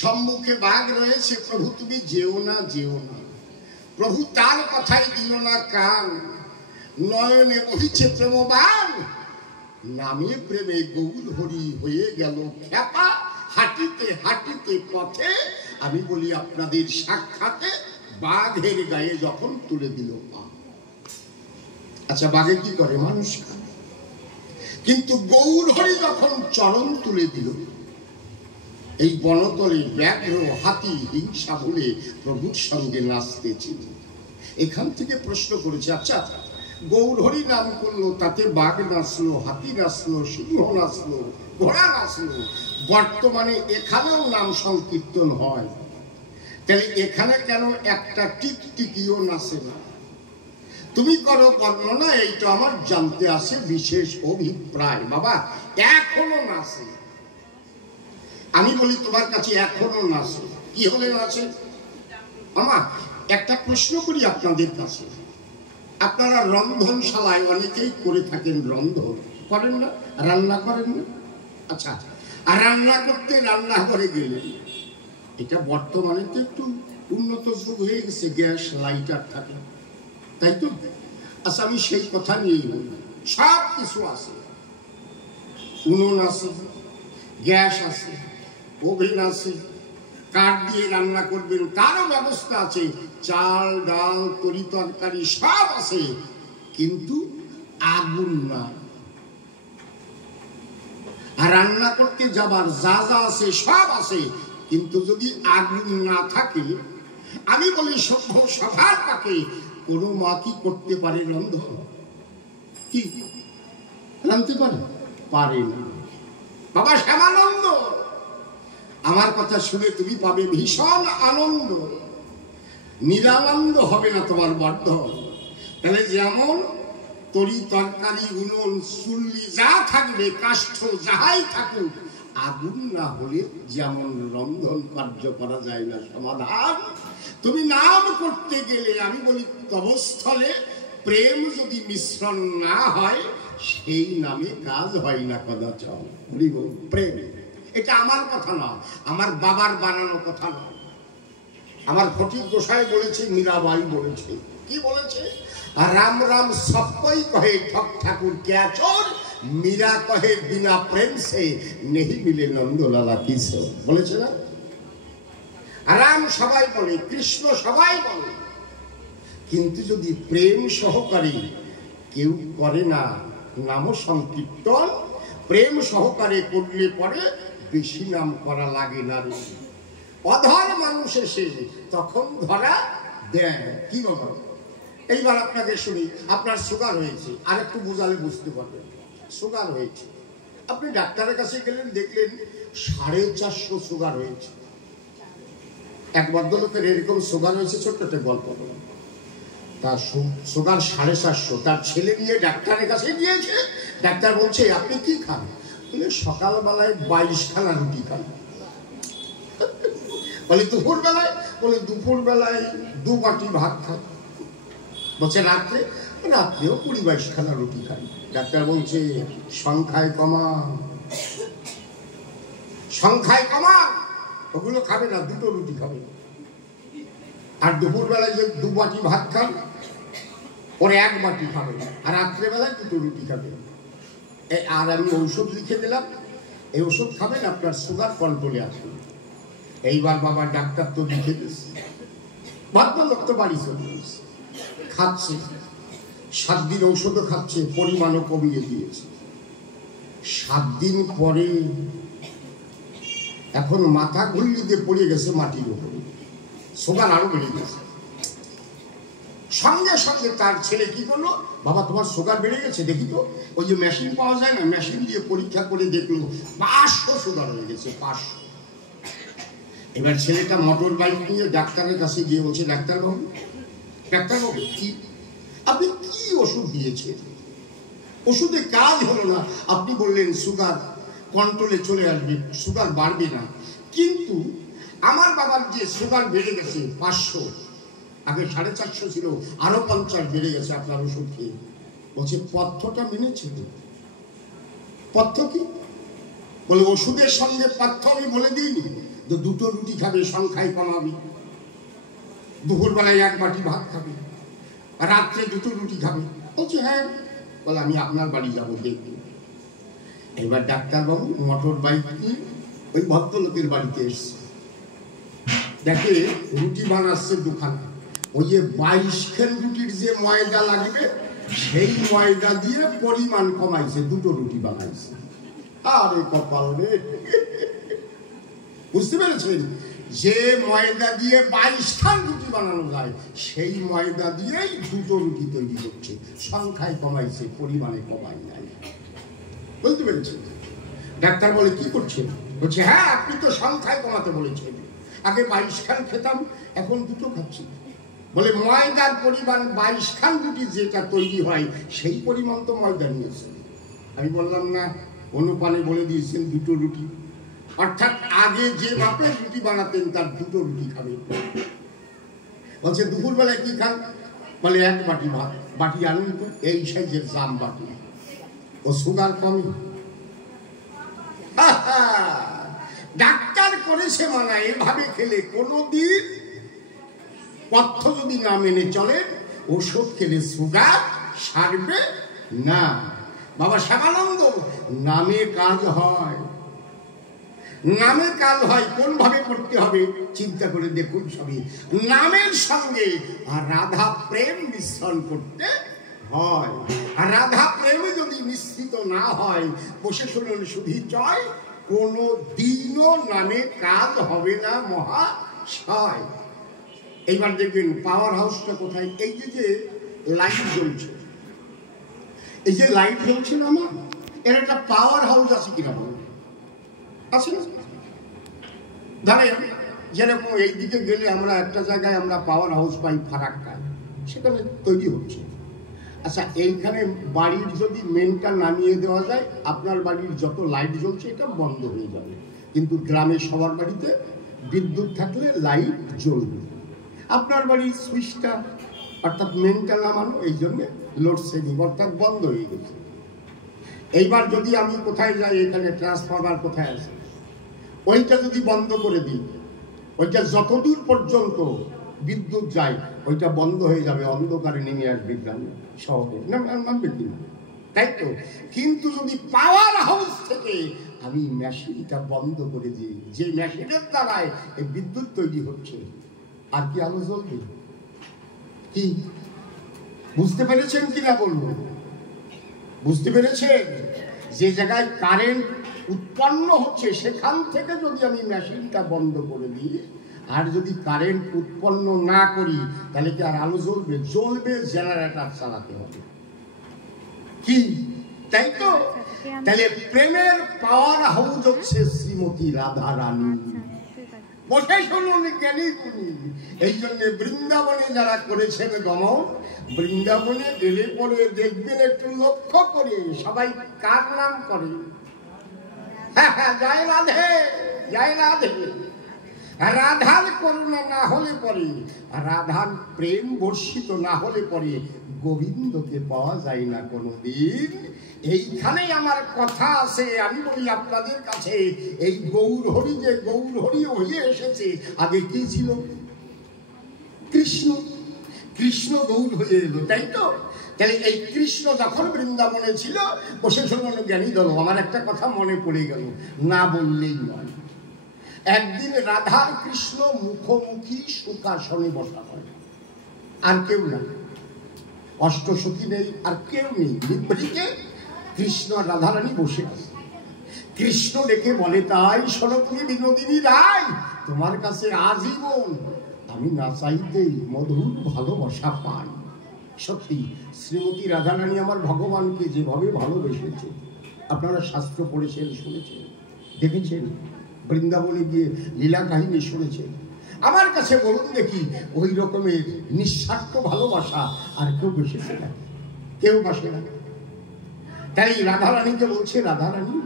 সম্মুখে বাঘ রয়েছে, প্রভু তুমি যেও না, যেও না। প্রভু তার কথাই দিল না কান, নয়নে বহিছে প্রেমবান, নামে প্রেমে গৌর হরি হয়ে গেল খ্যাপা। হাঁটিতে হাঁটিতে পথে আমি বলি আপনাদের সাক্ষাতে বাঘের গায়ে যখন তুলে দিল পা। আচ্ছা, বাঘে কি করে? মানুষ খায়। কিন্তু গৌর হরি যখন চরণ তুলে দিল, এই বনতলে ব্যাঘ্র হাতি হিংসা বলে প্রভুর সঙ্গে নাচতেছিল। এখান থেকে প্রশ্ন করেছে, আচ্ছা গৌর হরি নাম করলো, তাতে বাঘ নাচলো, হাতি নাচলো, সিংহ নাচলো, ঘোড়া নাচলো, বর্তমানে এখানেও নাম সংকীর্তন হয়, তাহলে এখানে কেন একটা টিকটিকিও নাচে না? তুমি করো বর্ণনা, এইটা আমার জানতে আছে বিশেষ অভিপ্রায়। বাবা এখনো নাচে। আমি বলি তোমার কাছে এখনো নাচে। কি হলে নাচে? মামা একটা প্রশ্ন করি আপনাদের কাছে, আপনারা রন্ধনশালায় অনেকেই করে থাকেন রন্ধন, করেন না? রান্না করেন না? আচ্ছা, আর রান্না করতে রান্না করে গেলে, এটা বর্তমানে তো একটু উন্নত যুগ হয়ে গেছে, গ্যাস লাইটার থাকে, তাই তো? আচ্ছা, আমি সেই কথা নিয়েই বলি। সব কিছু আছে, উনুন আছে, গ্যাস আছে, ওভেন আছে, কাঠ দিয়ে রান্না করবেন তারও ব্যবস্থা আছে, চাল ডাল তরি তরকারি সব আছে, কিন্তু আগুন না। আর রান্না করতে যাবার যা যা আছে সব আছে, কিন্তু যদি আগুন না থাকে, আমি বলি সভ্য সভার পাকে কোনো মা কি করতে পারে? রন্ধন কি রাঁধতে পারে? পারে না। বাবা শ্যামানন্দ, আমার কথা শুনে তুমি পাবে ভীষণ আনন্দ, নিরানন্দ হবে না তোমার বর্ধন। তাহলে যেমন তরি তরকারি উনুন চুল্লি যা থাকবে, কাষ্ঠ যাহাই থাকুক, আগুন না হলে যেমন রন্ধন কার্য করা যায় না, সমাধান তুমি নাম করতে গেলে আমি বলি তবস্থলে প্রেম যদি মিশ্রণ না হয়, সেই নামে কাজ হয় না কদাচল। প্রেম, এটা আমার কথা নয়, আমার বাবার বানানো কথা নয়, আমার ফটিক গোসাই বলেছে, মীরাবাই বলেছে। কি বলেছে? রাম রাম সবকই কহে ঠক ঠাকুর क्या चोर, मीरा कहे बिना प्रेम से नहीं मिले नंदलाला किशोर। বলেছে না? রাম সবাই বলে, কৃষ্ণ সবাই বলে, কিন্তু যদি প্রেম সহকারে কেউ করে না নাম সংকীর্তন, প্রেম সহকারে করলে পরে বেশি নাম করা লাগে না রে। অধর মানুষ এসে তখন ধরা দেয়। কি বলো? এইবার আপনাকে শুনি, আপনার সুগার হয়েছে, আর একটু বোঝালে বুঝতে পারবেন। সুগার হয়েছে, আপনি ডাক্তারের কাছে গেলেন, দেখলেন 450 সুগার হয়েছে। এক ভদ্রলোকের এরকম সুগার হয়েছে, ছোট্ট একটা গল্প বললাম। তার সুগার 450, তার ছেলে নিয়ে ডাক্তারের কাছে গিয়েছে। ডাক্তার বলছে, আপনি কি খান? বলে, সকালবেলায় 22 খানা রুটি খান। বলে দুপুর বেলায়? বলে দুপুর বেলায় 2 বাটি ভাত খান। বলছে রাত্রে? রাত্রেও 20-22 খানা রুটি খান। ডাক্তার বলছে, সংখ্যায় কমা, সংখ্যায় কমা, ওগুলো খাবে না, 2টো রুটি খাবে। আর দুপুর বেলায় যে 2 বাটি ভাত খান, ওর 1 বাটি খাবে, আর রাত্রেবেলায় 2টো রুটি খাবে। আর আমি ঔষধ লিখে দিলাম, এই ওষুধ খাবেন, আপনার সুগার কন্ট্রোলে আসবে। এইবার বাবা ডাক্তার তো লিখে দিচ্ছে, ভদ্রলোক তো বাড়ি চলে গেছে, খাচ্ছে, 7 দিন ঔষধও খাচ্ছে, পরিমাণও কমিয়ে দিয়েছে। 7 দিন পরে এখন মাথা ঘুরলি দিয়ে পড়ে গেছে মাটির উপরে, সুগার আরো বেড়ে গেছে। সঙ্গে সঙ্গে তার ছেলে কি করলো, বাবা তোমার সুগার বেড়ে গেছে, দেখি তো। ওই যে মেশিন পাওয়া যায় না, মেশিন দিয়ে পরীক্ষা করে দেখলো 500 সুগার হয়ে গেছে, 500। এবার ছেলেটা মোটর বাইক নিয়ে ডাক্তারের কাছে গিয়ে বলছে, ডাক্তারবাবু, ডাক্তারবাবু কি আপনি কি ওষুধ দিয়েছেন? ওষুধে কাজ হলো না। আপনি বললেন সুগার কন্ট্রোলে চলে আসবে, সুগার বাড়বে না, কিন্তু আমার বাবার যে সুগার বেড়ে গেছে 500, আগে 450 ছিল, আরো 50 বেড়ে গেছে আপনার ওষুধ খেয়ে। বলছে পথ্যটা মেনেছে? পথ্য কি? বলে ওষুধের সঙ্গে পথ্য আমি বলে দিইনি, তো 2টো রুটি খাবে, সংখ্যায় কমাবি, দুপুর বেলায় 1 বাটি ভাত খাবে, রাত্রে 2টো রুটি খাবে। বলছে হ্যাঁ। বলে আমি আপনার বাড়ি যাবো দেখবো। এবার ডাক্তারবাবু মোটর বাইক নিয়ে ওই ভদ্রলোকের বাড়িতে এসছে, দেখে রুটি বানাচ্ছে 2খানা। ওই যে 22 খান রুটির যে ময়দা লাগবে, সেই ময়দা দিয়ে পরিমাণ কমাইছে, 2টো রুটি বানাইছে। আরে কপাল রে! বুঝতে পেরেছেন? যে ময়দা দিয়ে 22 খান রুটি বানানো যায়, সেই ময়দা দিয়েই 2টো রুটি তৈরি করছে। সংখ্যায় কমাইছে, পরিমাণে কমাই নাই। বুঝতে পেরেছেন? ডাক্তার বলে, কি করছেন? বলছে, হ্যাঁ আপনি তো সংখ্যায় কমাতে বলেছেন, আগে 22 খান খেতাম, এখন 2টো খাচ্ছি। বলে ময়দার পরিমাণ 22 খান রুটি যেটা তৈরি হয়, সেই পরিমাণ তো ময়দা নিয়েছে। আমি বললাম না, অনুপানে বলে দিয়েছেন 2টো রুটি, অর্থাৎ আগে যে মাপের রুটি বানাতেন তার 2টো রুটি খাবে। বলছে দুপুর বেলায় কি খান? বলে 1 বাটি ভাত। বাটি আনুন তো, এই সাইজের জাম বাটি। ও সুগার কমই। ডাক্তার করেছে মানা এভাবে খেলে কোনোদিন পথ্য যদি না মেনে চলে ওষুধ খেলে সুগার সারবে না। বাবা শ্যামানন্দ, নামে কাজ হয়, নামে কাজ হয়। কোন ভাবে করতে হবে চিন্তা করে দেখুন সবই। নামের সঙ্গে রাধা প্রেম মিশ্রণ করতে হয়। আর রাধা প্রেমে যদি মিশ্রিত না হয়, বসে শুনুন শুধু জয়, কোনো দিনও নামে কাজ হবে না মহাশয়। এইবার দেখবেন পাওয়ার হাউসটা কোথায়। এই যে লাইট জ্বলছে, এই যে লাইট জ্বলছে না আমার, এর একটা পাওয়ার হাউস আছে কিনা বলুন? আছে না? ধরেন যেরকম এই দিকে গেলে আমরা একটা জায়গায় আমরা পাওয়ার হাউস পাই ফারাক্কায়, সেখানে তৈরি হচ্ছে। আচ্ছা, এইখানে বাড়ির যদি মেনটা নামিয়ে দেওয়া যায়, আপনার বাড়ির যত লাইট জ্বলছে এটা বন্ধ হয়ে যাবে। কিন্তু গ্রামের সবার বাড়িতে বিদ্যুৎ থাকলে লাইট জ্বলবে। আপনার বাড়ির সুইচটা অর্থাৎ মেনটা নামানো, এই জন্য লোডশেডিং অর্থাৎ বন্ধ হয়ে গেছে। এইবার যদি আমি কোথায় যাই, এখানে ট্রান্সফরমার কোথায় আছে, ওইটা যদি বন্ধ করে দিই, ওইটা যতদূর পর্যন্ত বিদ্যুৎ যায় ওইটা বন্ধ হয়ে যাবে, অন্ধকারে নেমে আসবে গ্রামে শহরে, নামবে কিনা? তাই তো। কিন্তু যদি পাওয়ার হাউস থেকে আমি মেশিনটা বন্ধ করে দিই, যে মেশিনের দ্বারায় এই বিদ্যুৎ তৈরি হচ্ছে, আর কি আলো জ্বলবে? কি বুঝতে পেরেছেন কিনা বলবো? বুঝতে পেরেছেন? যে জায়গায় কারেন্ট উৎপন্ন হচ্ছে সেখান থেকে যদি আমি মেশিনটা বন্ধ করে দিই, আর যদি কারেন্ট উৎপন্ন না করি, তাহলে কি আর আলো জ্বলবে? জ্বলবে, জেনারেটর চালাতে হবে। কি তাই তো? তাহলে প্রেমের পাওয়ার হাউস হচ্ছে শ্রীমতী রাধা রানী। বসে শুনুন জ্ঞানী গুণী। এই জন্য বৃন্দাবনে যারা করেছেন গমন, বৃন্দাবনে গেলে পরে দেখবেন একটু লক্ষ্য করে সবাই কার নাম করে? জয় রাধে, জয় রাধে। রাধার করুণা না হলে পরে, রাধার প্রেম বর্ষিত না হলে পরে গোবিন্দকে পাওয়া যায় না কোনোদিন। এইখানেই আমার কথা আছে। আমি বলি আপনাদের কাছে, এই গৌরহরি যে গৌরহরি হয়ে এসেছে, আগে কি ছিল? কৃষ্ণ। কৃষ্ণ গৌর হয়ে এলো, তাই তো? তাহলে এই কৃষ্ণ যখন বৃন্দাবনে ছিল, বসে শুনুন জ্ঞানী দল, আমার একটা কথা মনে পড়ে গেল, না বললেই নয়। একদিন রাধার কৃষ্ণ মুখোমুখি সুখাসনে বসা হয়, আর কেউ না, অষ্টসখী নেই, আর কেউ নেই, নিবৃতে কৃষ্ণ রাধারানী বসে আছে। কৃষ্ণ ডেকে বলে, তাই শোনো তুমি বিনোদিনী রায়, তোমার কাছে আজীবন আমি না চাইতেই মধুর ভালোবাসা পাই। সত্যি শ্রীমতী রাধারানী আমার ভগবানকে যেভাবে ভালোবেসেছে, আপনারা শাস্ত্র পড়েছেন, শুনেছেন, দেখেছেন, বৃন্দাবনে গিয়ে লীলা কাহিনী শুনেছেন। আমার কাছে বলুন দেখি, ওই রকমের নিঃস্বার্থ ভালোবাসা আর কেউ বেসেছে না? কেউ বাসে না। তাই রাধারানীকে বলছে, রাধারানী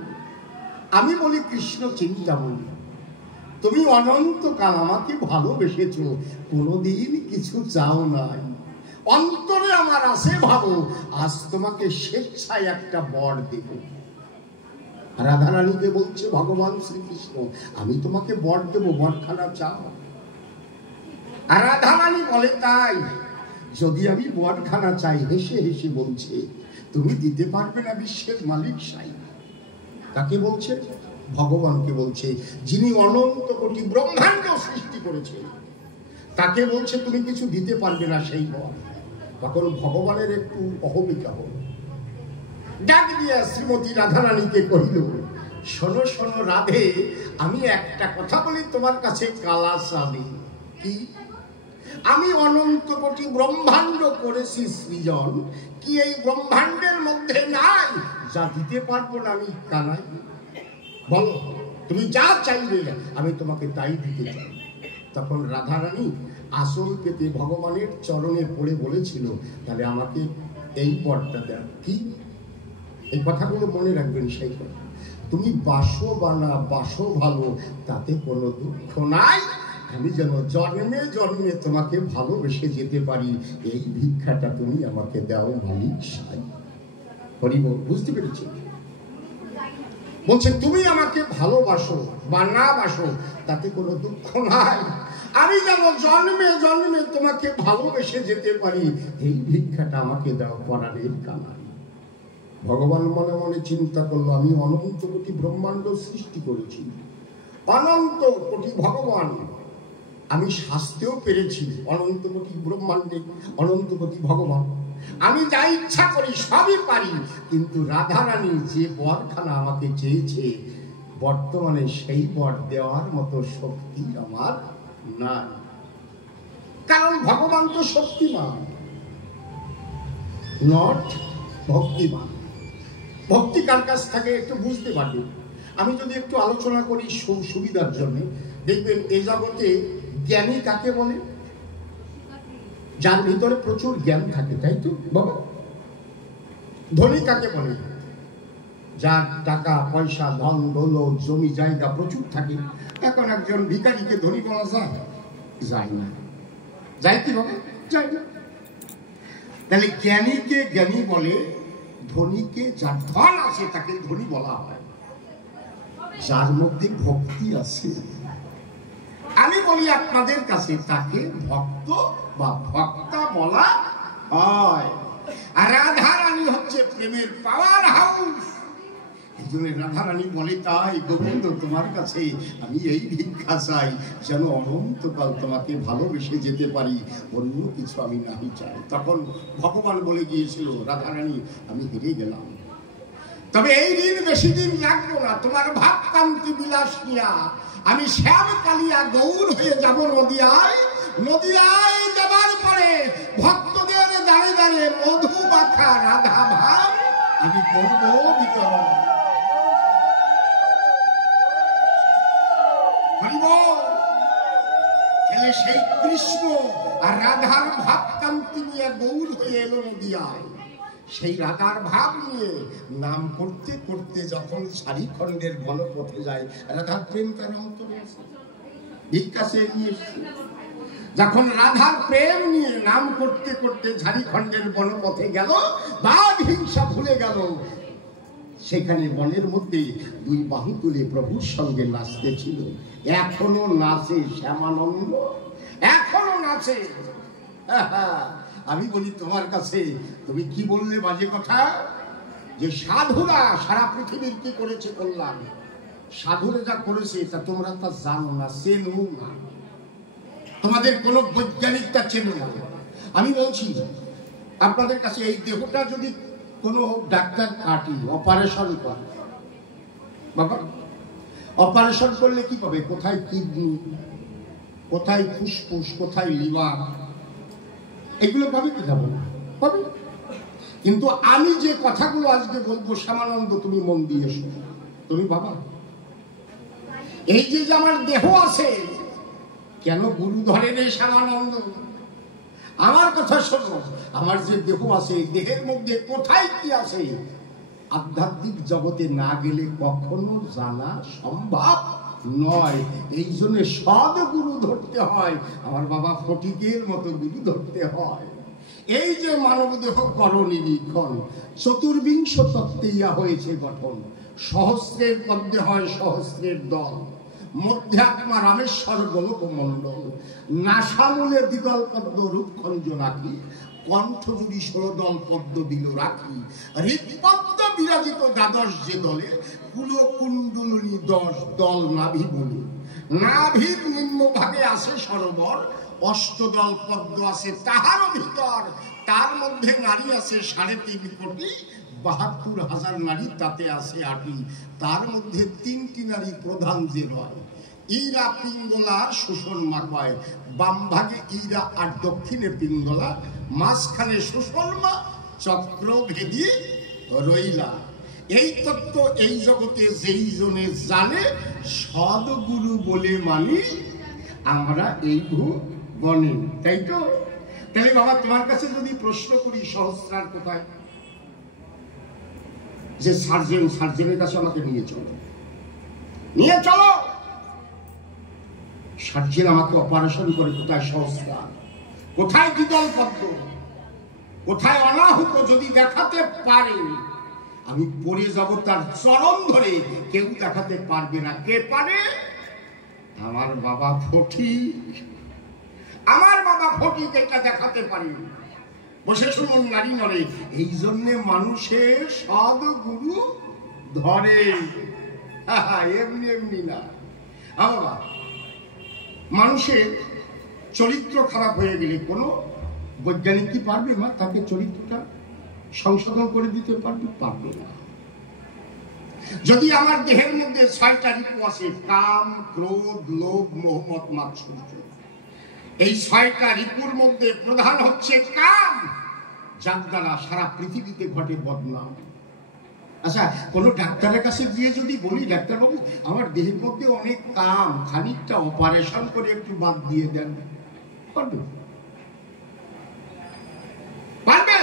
আমি বলি কৃষ্ণ চিন্তামণি, তুমি অনন্তকাল আমাকে ভালোবেসেছ, কোনোদিন কিছু চাও নাই, অন্তরে আমার আছে ভাবো, আজ তোমাকে স্বেচ্ছায় একটা বর দেব। রাধারানীকে বলছে ভগবান শ্রীকৃষ্ণ, আমি তোমাকে বর দেব, বরখানা চাও? আর রাধারানী বলে, তাই যদি আমি বরখানা চাই, হেসে হেসে বলছে, তুমি দিতে পারবে না বিশ্বের মালিক সাই। তাকে বলছে? ভগবানকে বলছে, যিনি অনন্ত কোটি ব্রহ্মাণ্ড সৃষ্টি করেছেন, তাকে বলছে তুমি কিছু দিতে পারবে না সেই বর। তখন ভগবানের একটু অহমিকা হল, ডাক দিয়া শ্রীমতী রাধারানীকে কহিল, শোনো শোনো রাধে, আমি একটা কথা বলি তোমার কাছে কালা চাবি। কি? আমি অনন্ত কোটি ব্রহ্মাণ্ড করেছি সৃজন, কি এই ব্রহ্মাণ্ডের মধ্যে নাই যা দিতে পারবো না আমি কানাই? বলো, তুমি যা চাইবে আমি তোমাকে তাই দিতে চাই। তখন রাধারানী আসল পেতে ভগবানের চরণে পড়ে বলেছিল, তাহলে আমাকে এই বরটা দেন। কি? এই কথাগুলো মনে রাখবেন। সেই কথা, তুমি বাসো বা না বাসো ভালো, তাতে কোনো দুঃখ নাই, আমি যেন জন্মে জন্মে তোমাকে ভালোবেসে যেতে পারি, এই ভিক্ষাটা তুমি আমাকে দাও মালিক সাই। হরিবল, বুঝতে পেরেছি? বলছে তুমি আমাকে ভালোবাসো বা না বাসো তাতে কোনো দুঃখ নাই, আমি যেন জন্মে জন্মে তোমাকে ভালোবেসে যেতে পারি, এই ভিক্ষাটা আমাকে দাও পরাণের কানাই। ভগবান মনে মনে চিন্তা করলো, আমি অনন্ত কোটি ব্রহ্মাণ্ড সৃষ্টি করেছি, অনন্ত কোটি ভগবান, আমি শাস্তেও পেরেছি অনন্ত কোটি ব্রহ্মাণ্ডে অনন্ত কোটি ভগবান, আমি যা ইচ্ছা করি সবই পারি, কিন্তু রাধারানী যে বরখানা আমাকে চেয়েছে বর্তমানে সেই বর দেওয়ার মতো শক্তি আমার নাই, কারণ ভগবান তো শক্তিমান, নট ভক্তিমান। ভক্তি কার কাছ থেকে একটু বুঝতে পারবেন। আমি যদি একটু আলোচনা করি সুবিধার জন্য, দেখবেন এই জগতে জ্ঞানী কাকে বলে? যার ভিতরে প্রচুর জ্ঞান থাকে, তাই তো বাবা? ধনী কাকে বলে? যার টাকা পয়সা ধন দৌলত জমি জায়গা প্রচুর থাকে। এখন একজন ভিখারিকে ধনী বলা যায়? যায় না। যায় কি বাবা? যায় না। তাহলে জ্ঞানীকে জ্ঞানী বলে, ধনীকে, যার ধন আছে তাকে ধনী বলা হয়, যার মধ্যে ভক্তি আছে। আমি বলি আপনাদের কাছে তাকে ভক্ত বা ভক্তা বলা হয়। আর রাধারানী হচ্ছে প্রেমের পাওয়ার হাউস। এই জন্য রাধারানী বলে, তাই গোবিন্দ তোমার কাছে আমি এই ভিক্ষা চাই, যেন অনন্তকাল তোমাকে ভালোবেসে যেতে পারি, অন্য কিছু আমি নাহি চাই। তখন ভগবান বলে গিয়েছিল, রাধারানী আমি হেরে গেলাম, তবে এই ঋণ বেশি দিন রাখবো না, তোমার ভাবকান্তি বিলাস নিয়া আমি শ্যাম কালিয়া গৌর হয়ে যাব নদিয়ায়। নদিয়ায় যাবার পরে ভক্তদের দাঁড়ে দাঁড়িয়ে মধু মাখা রাধা ভাব আমি করব বিতরণ। সেই কৃষ্ণ আর রাধার ভাবকান্তি নিয়ে গৌর হয়ে এলো নদিয়ায়। সেই রাধার ভাব নিয়ে নাম করতে করতে যখন সারিখণ্ডের গণপথে যায়, রাধার প্রেম তার অন্তরে আছে, ভিক্ষা চেয়ে নিয়ে এসছে। যখন রাধার প্রেম নিয়ে নাম করতে করতে ঝাড়িখণ্ডের বনপথে গেল, বাঘ হিংসা ভুলে গেল, সেখানে বনের মধ্যে দুই বাহু তুলে প্রভুর সঙ্গে নাচতেছিল। এখনো নাচে শ্যামানন্দ, এখনো নাচে। আমি বলি তোমার কাছে, তুমি কি বললে বাজে কথা? যে সাধুরা সারা পৃথিবীর কি করেছে কল্যাণ, সাধুরা যা করেছে তা তোমরা তা জানো না, চেনো না, তোমাদের কোন বৈজ্ঞানিকটা চেনো না। আমি বলছি আপনাদের কাছে, এই দেহটা যদি কোনো ডাক্তার কাটি, অপারেশন করে, বাবা অপারেশন করলে কি পাবে? কোথায় কিডনি, কোথায় ফুসফুস, কোথায় লিভার, এগুলো পাবে কি যাবো না? পাবে। কিন্তু আমি যে কথাগুলো আজকে বলবো, শ্যামানন্দ তুমি মন দিয়ে শোনো। তুমি বাবা, এই যে আমার দেহ আছে, কেন গুরু ধরে রে শ্যামানন্দ? আমার কথা শোনো, আমার যে দেহ আছে, দেহের মধ্যে কোথায় কি আছে, আধ্যাত্মিক জগতে না গেলে কখনো জানা সম্ভব নয়। এই জন্য সদ গুরু ধরতে হয়, আমার বাবা ফটিকের মতো গুরু ধরতে হয়। এই যে মানব দেহ করণী নিক্ষণ, চতুর্বিংশ তত্ত্বে ইয়া হয়েছে গঠন, সহস্রের পদ্মে হয় সহস্রের দল, মধ্যে আত্মা রামেশ্বর গোলক মণ্ডল, নাসামূলে দ্বিদল পদ্ম রূপখঞ্জ রাখি, কণ্ঠজুড়ি 16 দল পদ্ম বিল রাখি, হৃৎপদ্ম বিরাজিত দ্বাদশ যে দলে, কুলকুণ্ডলিনী 10 দল নাভি বলি, নাভির নিম্ন ভাগে আছে সরোবর, 8 দল পদ্ম আছে তাহার ভিতর, তার মধ্যে নারী আছে 3.5 কোটি, 72,000 নারী তাতে আছে 8টি, তার মধ্যে 3টি নারী প্রধান যে রয়, ইরা পিঙ্গলার শোষণ মাখায়, বাম ভাগে ইরা আর দক্ষিণে পিঙ্গলা, মাঝখানে সুষলমা চক্র ভেদি রইলা। এই তত্ত্ব এই জগতে যেই জনে জানে, সদগুরু বলে মানি আমরা এই বনে, তাই তো? তাহলে বাবা তোমার কাছে যদি প্রশ্ন করি, সহস্রার কোথায়? যে সার্জেনের কাছে আমাকে নিয়ে চলো, নিয়ে চলো। সার্জেন আমাকে অপারেশন করে, কোথায় সহস্রার, কোথায় দ্বিদল পদ্ম, কোথায় অনাহুত যদি দেখাতে পারে, আমি পড়ে যাব তার চরণ ধরে, কেউ দেখাতে পারবে না। কে পারে? আমার বাবা ফটিক। আমার বাবা ফটিক এটা দেখাতে পারে। বসে শুনুন নারী নরে, এই জন্যে মানুষের সদ্গুরু ধরে, এমনি এমনি না। বাবা, মানুষের চরিত্র খারাপ হয়ে গেলে কোনো বৈজ্ঞানিক কি পারবে মা তাকে চরিত্রটা সংশোধন করে দিতে পারবে? পারবে না। যদি আমার দেহের মধ্যে 6টা ঋতু আছে, কাম, ক্রোধ, লোভ, মোহ, মদ, মাৎসর্য, এই 6টা ঋতুর মধ্যে প্রধান হচ্ছে কাম, যার দ্বারা সারা পৃথিবীতে ঘটে বদনাম। আচ্ছা, কোন ডাক্তারের কাছে গিয়ে যদি বলি, ডাক্তারবাবু আমার দেহের মধ্যে অনেক কাম, খানিকটা অপারেশন করে একটু বাদ দিয়ে দেন, পারবে? পারবে?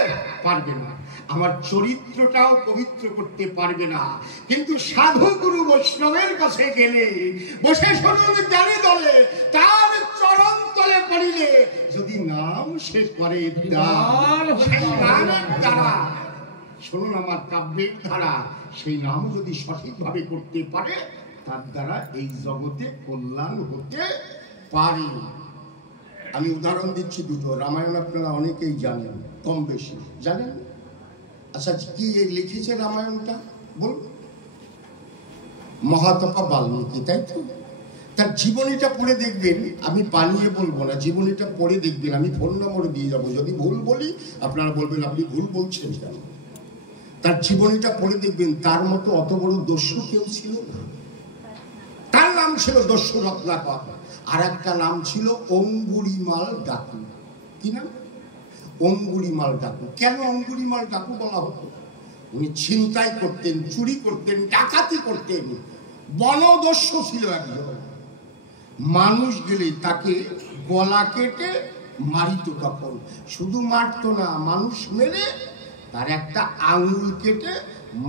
পারবে না। আমার চরিত্রটাও পবিত্র করতে পারবে না। কিন্তু সাধু গুরু বৈষ্ণবের কাছে গেলে, বসে শুনুন জানি দলে, তার চরণ তলে পড়িলে যদি নাম সে করে সেই নামের দ্বারা, শুনুন আমার কাব্যের ধারা, সেই নাম যদি সঠিকভাবে করতে পারে, তার দ্বারা এই জগতে কল্যাণ হতে পারে। আমি উদাহরণ দিচ্ছি দুটো। রামায়ণ আপনারা অনেকেই জানেন, কম বেশি জানেন। আচ্ছা, কি লিখেছে রামায়ণটা বলুন? মহাতপা বাল্মীকি, তাই তো? তার জীবনীটা পড়ে দেখবেন, আমি বানিয়ে বলবো না, জীবনীটা পড়ে দেখবেন। আমি ফোন নম্বর দিয়ে যাবো, যদি ভুল বলি আপনারা বলবেন আপনি ভুল বলছেন কেন। তার জীবনীটা পড়ে দেখবেন, তার মতো অত বড় দস্যু কেউ ছিল না। তার নাম ছিল দস্যু রত্নাকর, আর একটা নাম ছিল অঙ্গুলিমাল ডাকু। কি নাম? অঙ্গুলিমাল ডাকু। কেন অঙ্গুলিমাল ডাকু বলা হতো? উনি ছিনতাই করতেন, চুরি করতেন, ডাকাতি করতেন, বনদস্যু ছিল একজন। মানুষ গেলে তাকে গলা কেটে মারিত। তখন শুধু মারতো না, মানুষ মেরে তার একটা আঙুল কেটে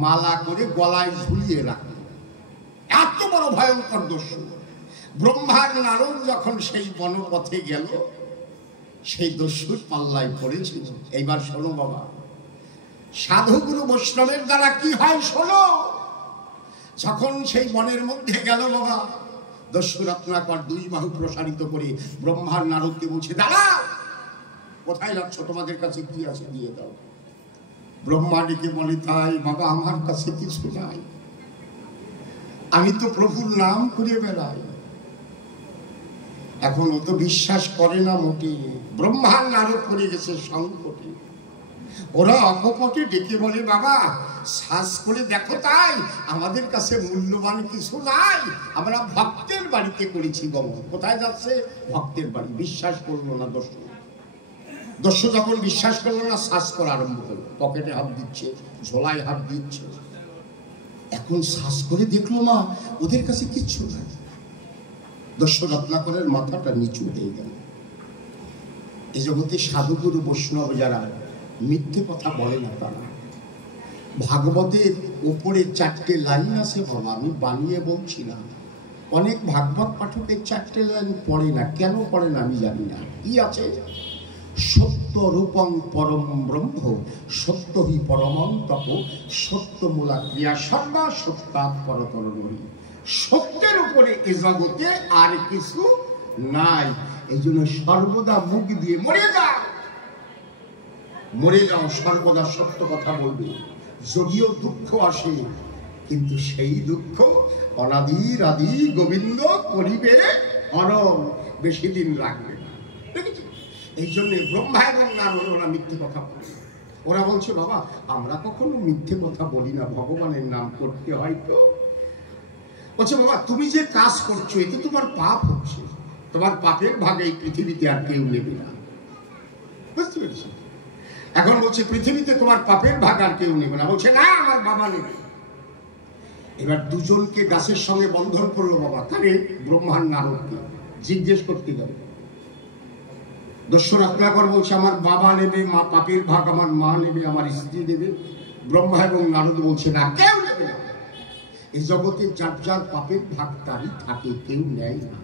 মালা করে গলায় ঝুলিয়ে রাখত। এত বড় ভয়ঙ্কর দস্যু। ব্রহ্মার নারদ যখন সেই বনপথে গেল, সেই দস্যুর পাল্লায় পড়েছিল। এইবার শোনো বাবা, সাধুগুরু বৈষ্ণবের দ্বারা কি হয় শোনো। যখন সেই বনের মধ্যে গেল বাবা, দস্যু রত্নাকর 2 বাহু প্রসারিত করে ব্রহ্মার নারদকে বলছে, দাঁড়াও, কোথায় যাচ্ছ? তোমাদের কাছে কি আছে দিয়ে দাও। ব্রহ্মা ডেকে বলে, তাই বাবা, আমার কাছে কিছু নাই, আমি তো প্রভুর নাম করে বেড়াই। এখন ও তো বিশ্বাস করে না মোটে। ব্রহ্মার নারদ পড়ে গেছে সংকটে। ওরা অকপটে ডেকে বলে, বাবা শ্বাস করে দেখো, তাই আমাদের কাছে মূল্যবান কিছু নাই, আমরা ভক্তের বাড়িতে করেছি গমন। কোথায় যাচ্ছে? ভক্তের বাড়ি। বিশ্বাস করলো না দস্যু। দস্যু যখন বিশ্বাস করলো না, শ্বাস করা আরম্ভ করলো। পকেটে হাত দিচ্ছে, ঝোলায় হাত দিচ্ছে। এখন শ্বাস করে দেখলো না, ওদের কাছে কিচ্ছু নাই। দস্যু রত্নাকরের মাথাটা নিচু হয়ে গেল। এই জগতে সাধুগুরু বৈষ্ণব যারা মিথ্যে কথা বলে না, তারা ভাগবতের উপরে 4টে লাইন আছে বাবা, আমি বানিয়ে বলছি না। অনেক ভাগবত পাঠকের 4টে লাইন পড়ে না। কেন পড়ে না আমি জানি না। কি আছে? সত্য রূপং পরম ব্রহ্ম, সত্য হি পরমং তপ, সত্য মূলা ক্রিয়া সর্বা সত্যাৎ পরতর নহি। সত্যের উপরে এ জগতে আর কিছু নাই। এই জন্য সর্বদা মুখ দিয়ে মরে যাও, মরে যাও, সর্বদা সত্য কথা বলবে। যদিও দুঃখ আসে, কিন্তু সেই দুঃখ অনাদির আদি গোবিন্দ করিবে অনল, বেশি দিন রাখবে না। এই জন্য ব্রহ্মা এবং নারদ ওরা মিথ্যে কথা বলে। ওরা বলছে, বাবা আমরা কখনো মিথ্যে কথা বলি না, ভগবানের নাম করতে হয়। তো বলছে, বাবা তুমি যে কাজ করছো এতে তোমার পাপ হচ্ছে, তোমার পাপের ভাগে এই পৃথিবীতে আর কেউ নেবে না। বুঝতে পেরেছি? এখন বলছে পৃথিবীতে তোমার পাপের ভাগ আর কেউ নেবে না। বলছে না, আমার বাবা নেবে। এবার দুজনকে গাছের সঙ্গে বন্ধন করলো বাবা। কারে? ব্রহ্মার নারদকে। জিজ্ঞেস করতে গেল। দস্যু রত্নাকর বলছে, আমার বাবা নেবে, মা পাপের ভাগ আমার মা নেবে, আমার স্ত্রী দেবে। ব্রহ্মা এবং নারদ বলছে না, কেউ নেবে না। এই জগতে যার যার পাপের ভাগ তারই থাকে, কেউ নেয় না।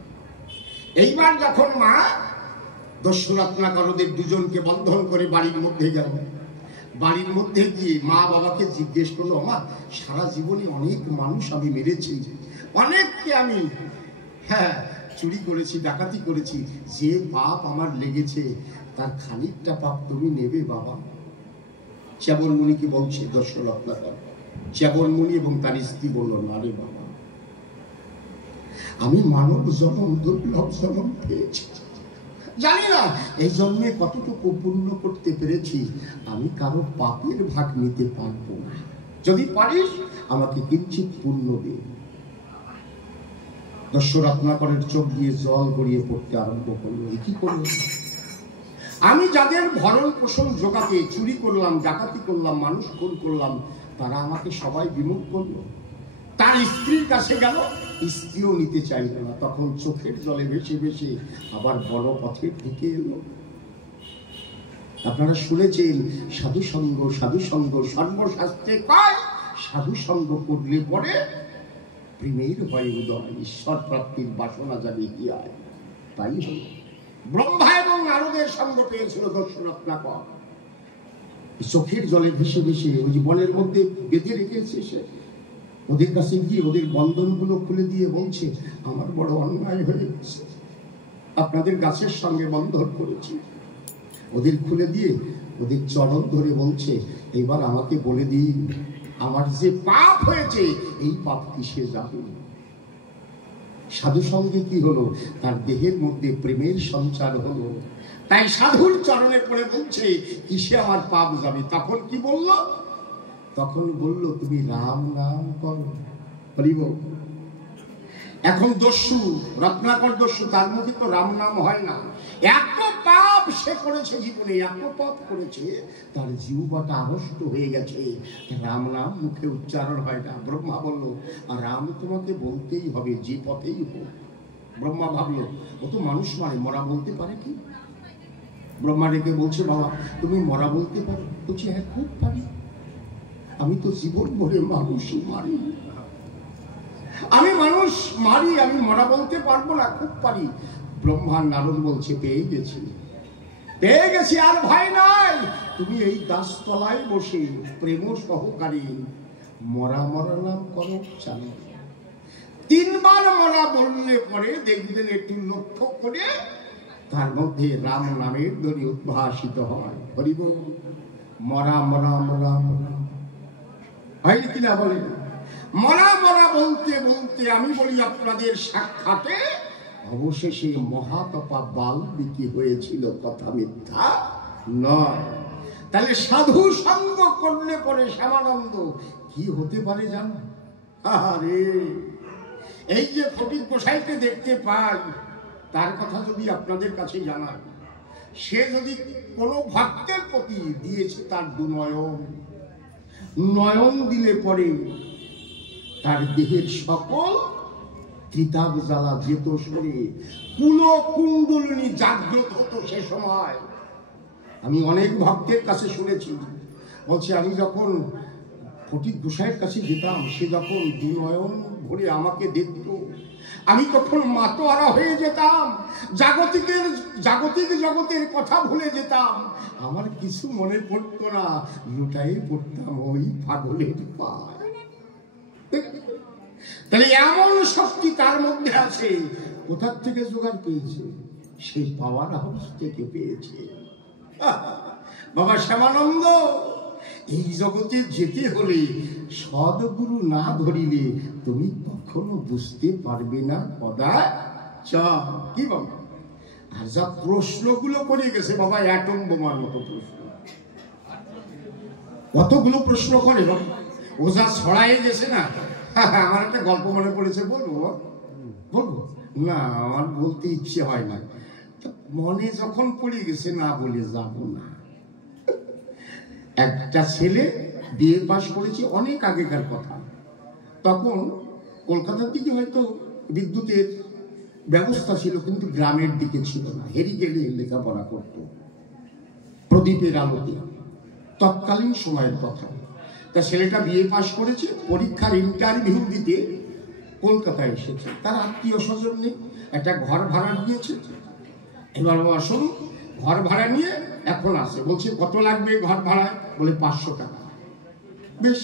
এইবার যখন মা দস্যু রত্নাকরদের দুজনকে বন্ধন করে বাড়ির মধ্যে গেল, বাড়ির মধ্যে গিয়ে মা বাবাকে জিজ্ঞেস করলো, মা সারা জীবনে অনেক মানুষ আমি মেরেছি, অনেককে আমি চুরি করেছি, ডাকাতি করেছি, যে পাপ আমার লেগেছে তার খানিকটা পাপ তুমি নেবে বাবা? চ্যাবন মুনি কি বলছে? দর্শরত্নাকর চ্যাবন মুনি এবং তার স্ত্রী বলল, না রে বাবা, আমি মানব জন্ম দুর্লভ জন্ম পেয়েছি, জানি না এই জন্মে কতটুকু পুণ্য করতে পেরেছি, আমি কারো পাপের ভাগ নিতে পারবো না, যদি পারিস আমাকে কিঞ্চিত পুণ্য দে। দর্শরত্নাকরের চোখ দিয়ে জল গড়িয়ে পড়তে আরম্ভ করলো। কি করলো? আমি যাদের ভরণ পোষণ জোগাতে চুরি করলাম, ডাকাতি করলাম, মানুষ খুন করলাম, তারা আমাকে সবাই বিমুখ করলো। তার স্ত্রীর কাছে গেল, স্ত্রীও নিতে চাইল না। তখন চোখের জলে ভেসে ভেসে আবার বড় পথের দিকে এলো। আপনারা শুনেছেন সাধু সঙ্গ, সাধু সঙ্গ সর্বশাস্ত্রে কয়, সাধু সঙ্গ করলে পরে প্রেমের হয় উদয়, ঈশ্বর প্রাপ্তির বাসনা জাগে হিয়ায়। তাই হল ব্রহ্মা এবং নারদের সঙ্গ পেয়েছিল দর্শরত্নাকর। চোখের জলে ভেসে ভেসে ওই যে বনের মধ্যে বেঁধে রেখেছে, সে ওদের কাছে গিয়ে ওদের বন্ধনগুলো খুলে দিয়ে বলছে, আমার বড় অন্যায় হয়ে গেছে, আপনাদের গাছের সঙ্গে বন্ধন করেছি। ওদের খুলে দিয়ে ওদের চরণ ধরে বলছে, এবার আমাকে বলে দিন আমার যে পাপ হয়েছে এই পাপ কিসে যাবে? সাধু সঙ্গে কি হলো? তার দেহের মধ্যে প্রেমের সঞ্চার হলো। তাই সাধুর চরণে পড়ে বলছে, কিসে আমার পাপ যাবে? তখন কি বলল? তখন বলল, তুমি রাম নাম করো। বলিব এখন দস্যু, রত্নাকর দস্যু, তার মুখে তো রাম নাম হয় না। এত পাপ সে করেছে জীবনে, এত পাপ করেছে, তার জিহ্বাটা আড়ষ্ট হয়ে গেছে, রাম নাম মুখে উচ্চারণ হয় না। ব্রহ্মা বলল, রাম তোমাকে বলতেই হবে, যে পথেই হোক। ব্রহ্মা ভাবলো, ও তো মানুষ মানে, মরা বলতে পারে কি? ব্রহ্মা ডেকে বলছে, বাবা তুমি মরা বলতে পারো? বলছে, হ্যাঁ খুব পারি, আমি তো জীবন ভরে মানুষই মারি, আমি মানুষ মারি, আমি মরা বলতে পারবো না, খুব পারি। ব্রহ্মার নারদ বলছে, পেয়ে গেছি, পেয়ে গেছি, আর ভয় নাই। তুমি এই গাছতলায় বসে প্রেম সহকারী মরা মরা নাম করো, চালু 3 বার মরা বললে পরে দেখবেন একটু লক্ষ্য করে তার মধ্যে রাম নামের ধ্বনি উদ্ভাসিত হয়। হরিব মরা মরা মরা মরা হয় কিনা বলে? মরা মরা বলতে বলতে আমি বলি আপনাদের সাক্ষাতে অবশেষে মহাতপা বাল্মীকি হয়েছিল, কথা মিথ্যা নয়। তাহলে সাধু সঙ্গ করলে পরে শ্যামানন্দ কি হতে পারে জানো? আরে এই যে ফটিক গোসাইকে দেখতে পাই, তার কথা যদি আপনাদের কাছে জানাই, সে যদি কোনো ভক্তের প্রতি দিয়েছে তার 2 নয়ন, নয়ন দিলে পরে তার দেহের সকল ত্রিতাপ জ্বালা যেত সরে, কুল কুণ্ডলিনী জাগ্রত হতো সে সময়। আমি অনেক ভক্তের কাছে শুনেছি, বলছে আমি যখন ফটিক গোসাইয়ের কাছে যেতাম, সে যখন 2 নয়ন ভরে আমাকে দেখত, আমি তখন মাতোয়ারা হয়ে যেতাম, জাগতিক জগতের কথা ভুলে যেতাম, আমার কিছু মনে পড়তো না, লুটাই পড়তাম ওই পাগলের পায়। তাহলে এমন শক্তি তার মধ্যে আছে, কোথার থেকে জোগাড় পেয়েছে? সেই পাওয়ার হাউস থেকে পেয়েছে। বাবা শ্যামানন্দ, এই জগতে যেতে হলে সদ্গুরু না ধরিলে তুমি কখনো বুঝতে পারবে না কদাচ। কি বাবা? আর যা প্রশ্নগুলো করে গেছে বাবা, অ্যাটম বোমার মতো প্রশ্ন, কতগুলো প্রশ্ন করে বাবা, ও যা ছড়াই গেছে না। আমার একটা গল্প মনে পড়েছে, বলবো? বলবো না, আমার বলতে ইচ্ছে হয় না, মনে যখন পড়ে গেছে না বলে যাব না। একটা ছেলে বিয়ে পাশ করেছে, অনেক আগেকার কথা, তখন কলকাতার দিকে হয়তো বিদ্যুতের ব্যবস্থা ছিল, কিন্তু গ্রামের দিকে ছিল না, হেরি গেলে লেখাপড়া করত প্রদীপের আলোতে, তৎকালীন সময়ের কথা। তা ছেলেটা বিয়ে পাশ করেছে, পরীক্ষার ইন্টারভিউ দিতে কলকাতায় এসেছে, তার আত্মীয় স্বজন নেই, একটা ঘর ভাড়া নিয়েছে। এবার বাবা শুনুন, ঘর ভাড়া নিয়ে এখন আসে, বলছে কত লাগবে ঘর ভাড়ায়? বলে 500 টাকা। বেশ,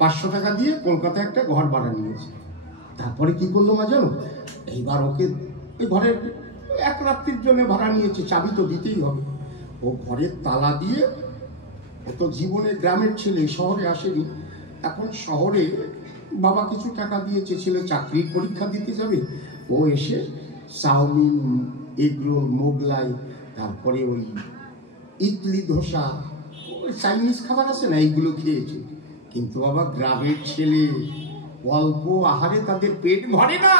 500 টাকা দিয়ে কলকাতায় একটা ঘর ভাড়া নিয়েছে। তারপরে কি করলো মা জানো? এইবার ওকে ওই ঘরের 1 রাত্রির জন্য ভাড়া নিয়েছে, চাবি তো দিতেই হবে। ও ঘরের তালা দিয়ে, ও তো জীবনে গ্রামের ছেলে, শহরে আসেনি। এখন শহরে বাবা কিছু টাকা দিয়েছে, ছেলে চাকরির পরীক্ষা দিতে যাবে। ও এসে চাউমিন, এগরোল, মোগলাই, তারপরে ওই ইডলি, ধোসা, ওই চাইনিজ খাবার আছে না, এইগুলো খেয়েছে। কিন্তু বাবা গ্রামের ছেলে, অল্প আহারে তাদের পেট ভরে না।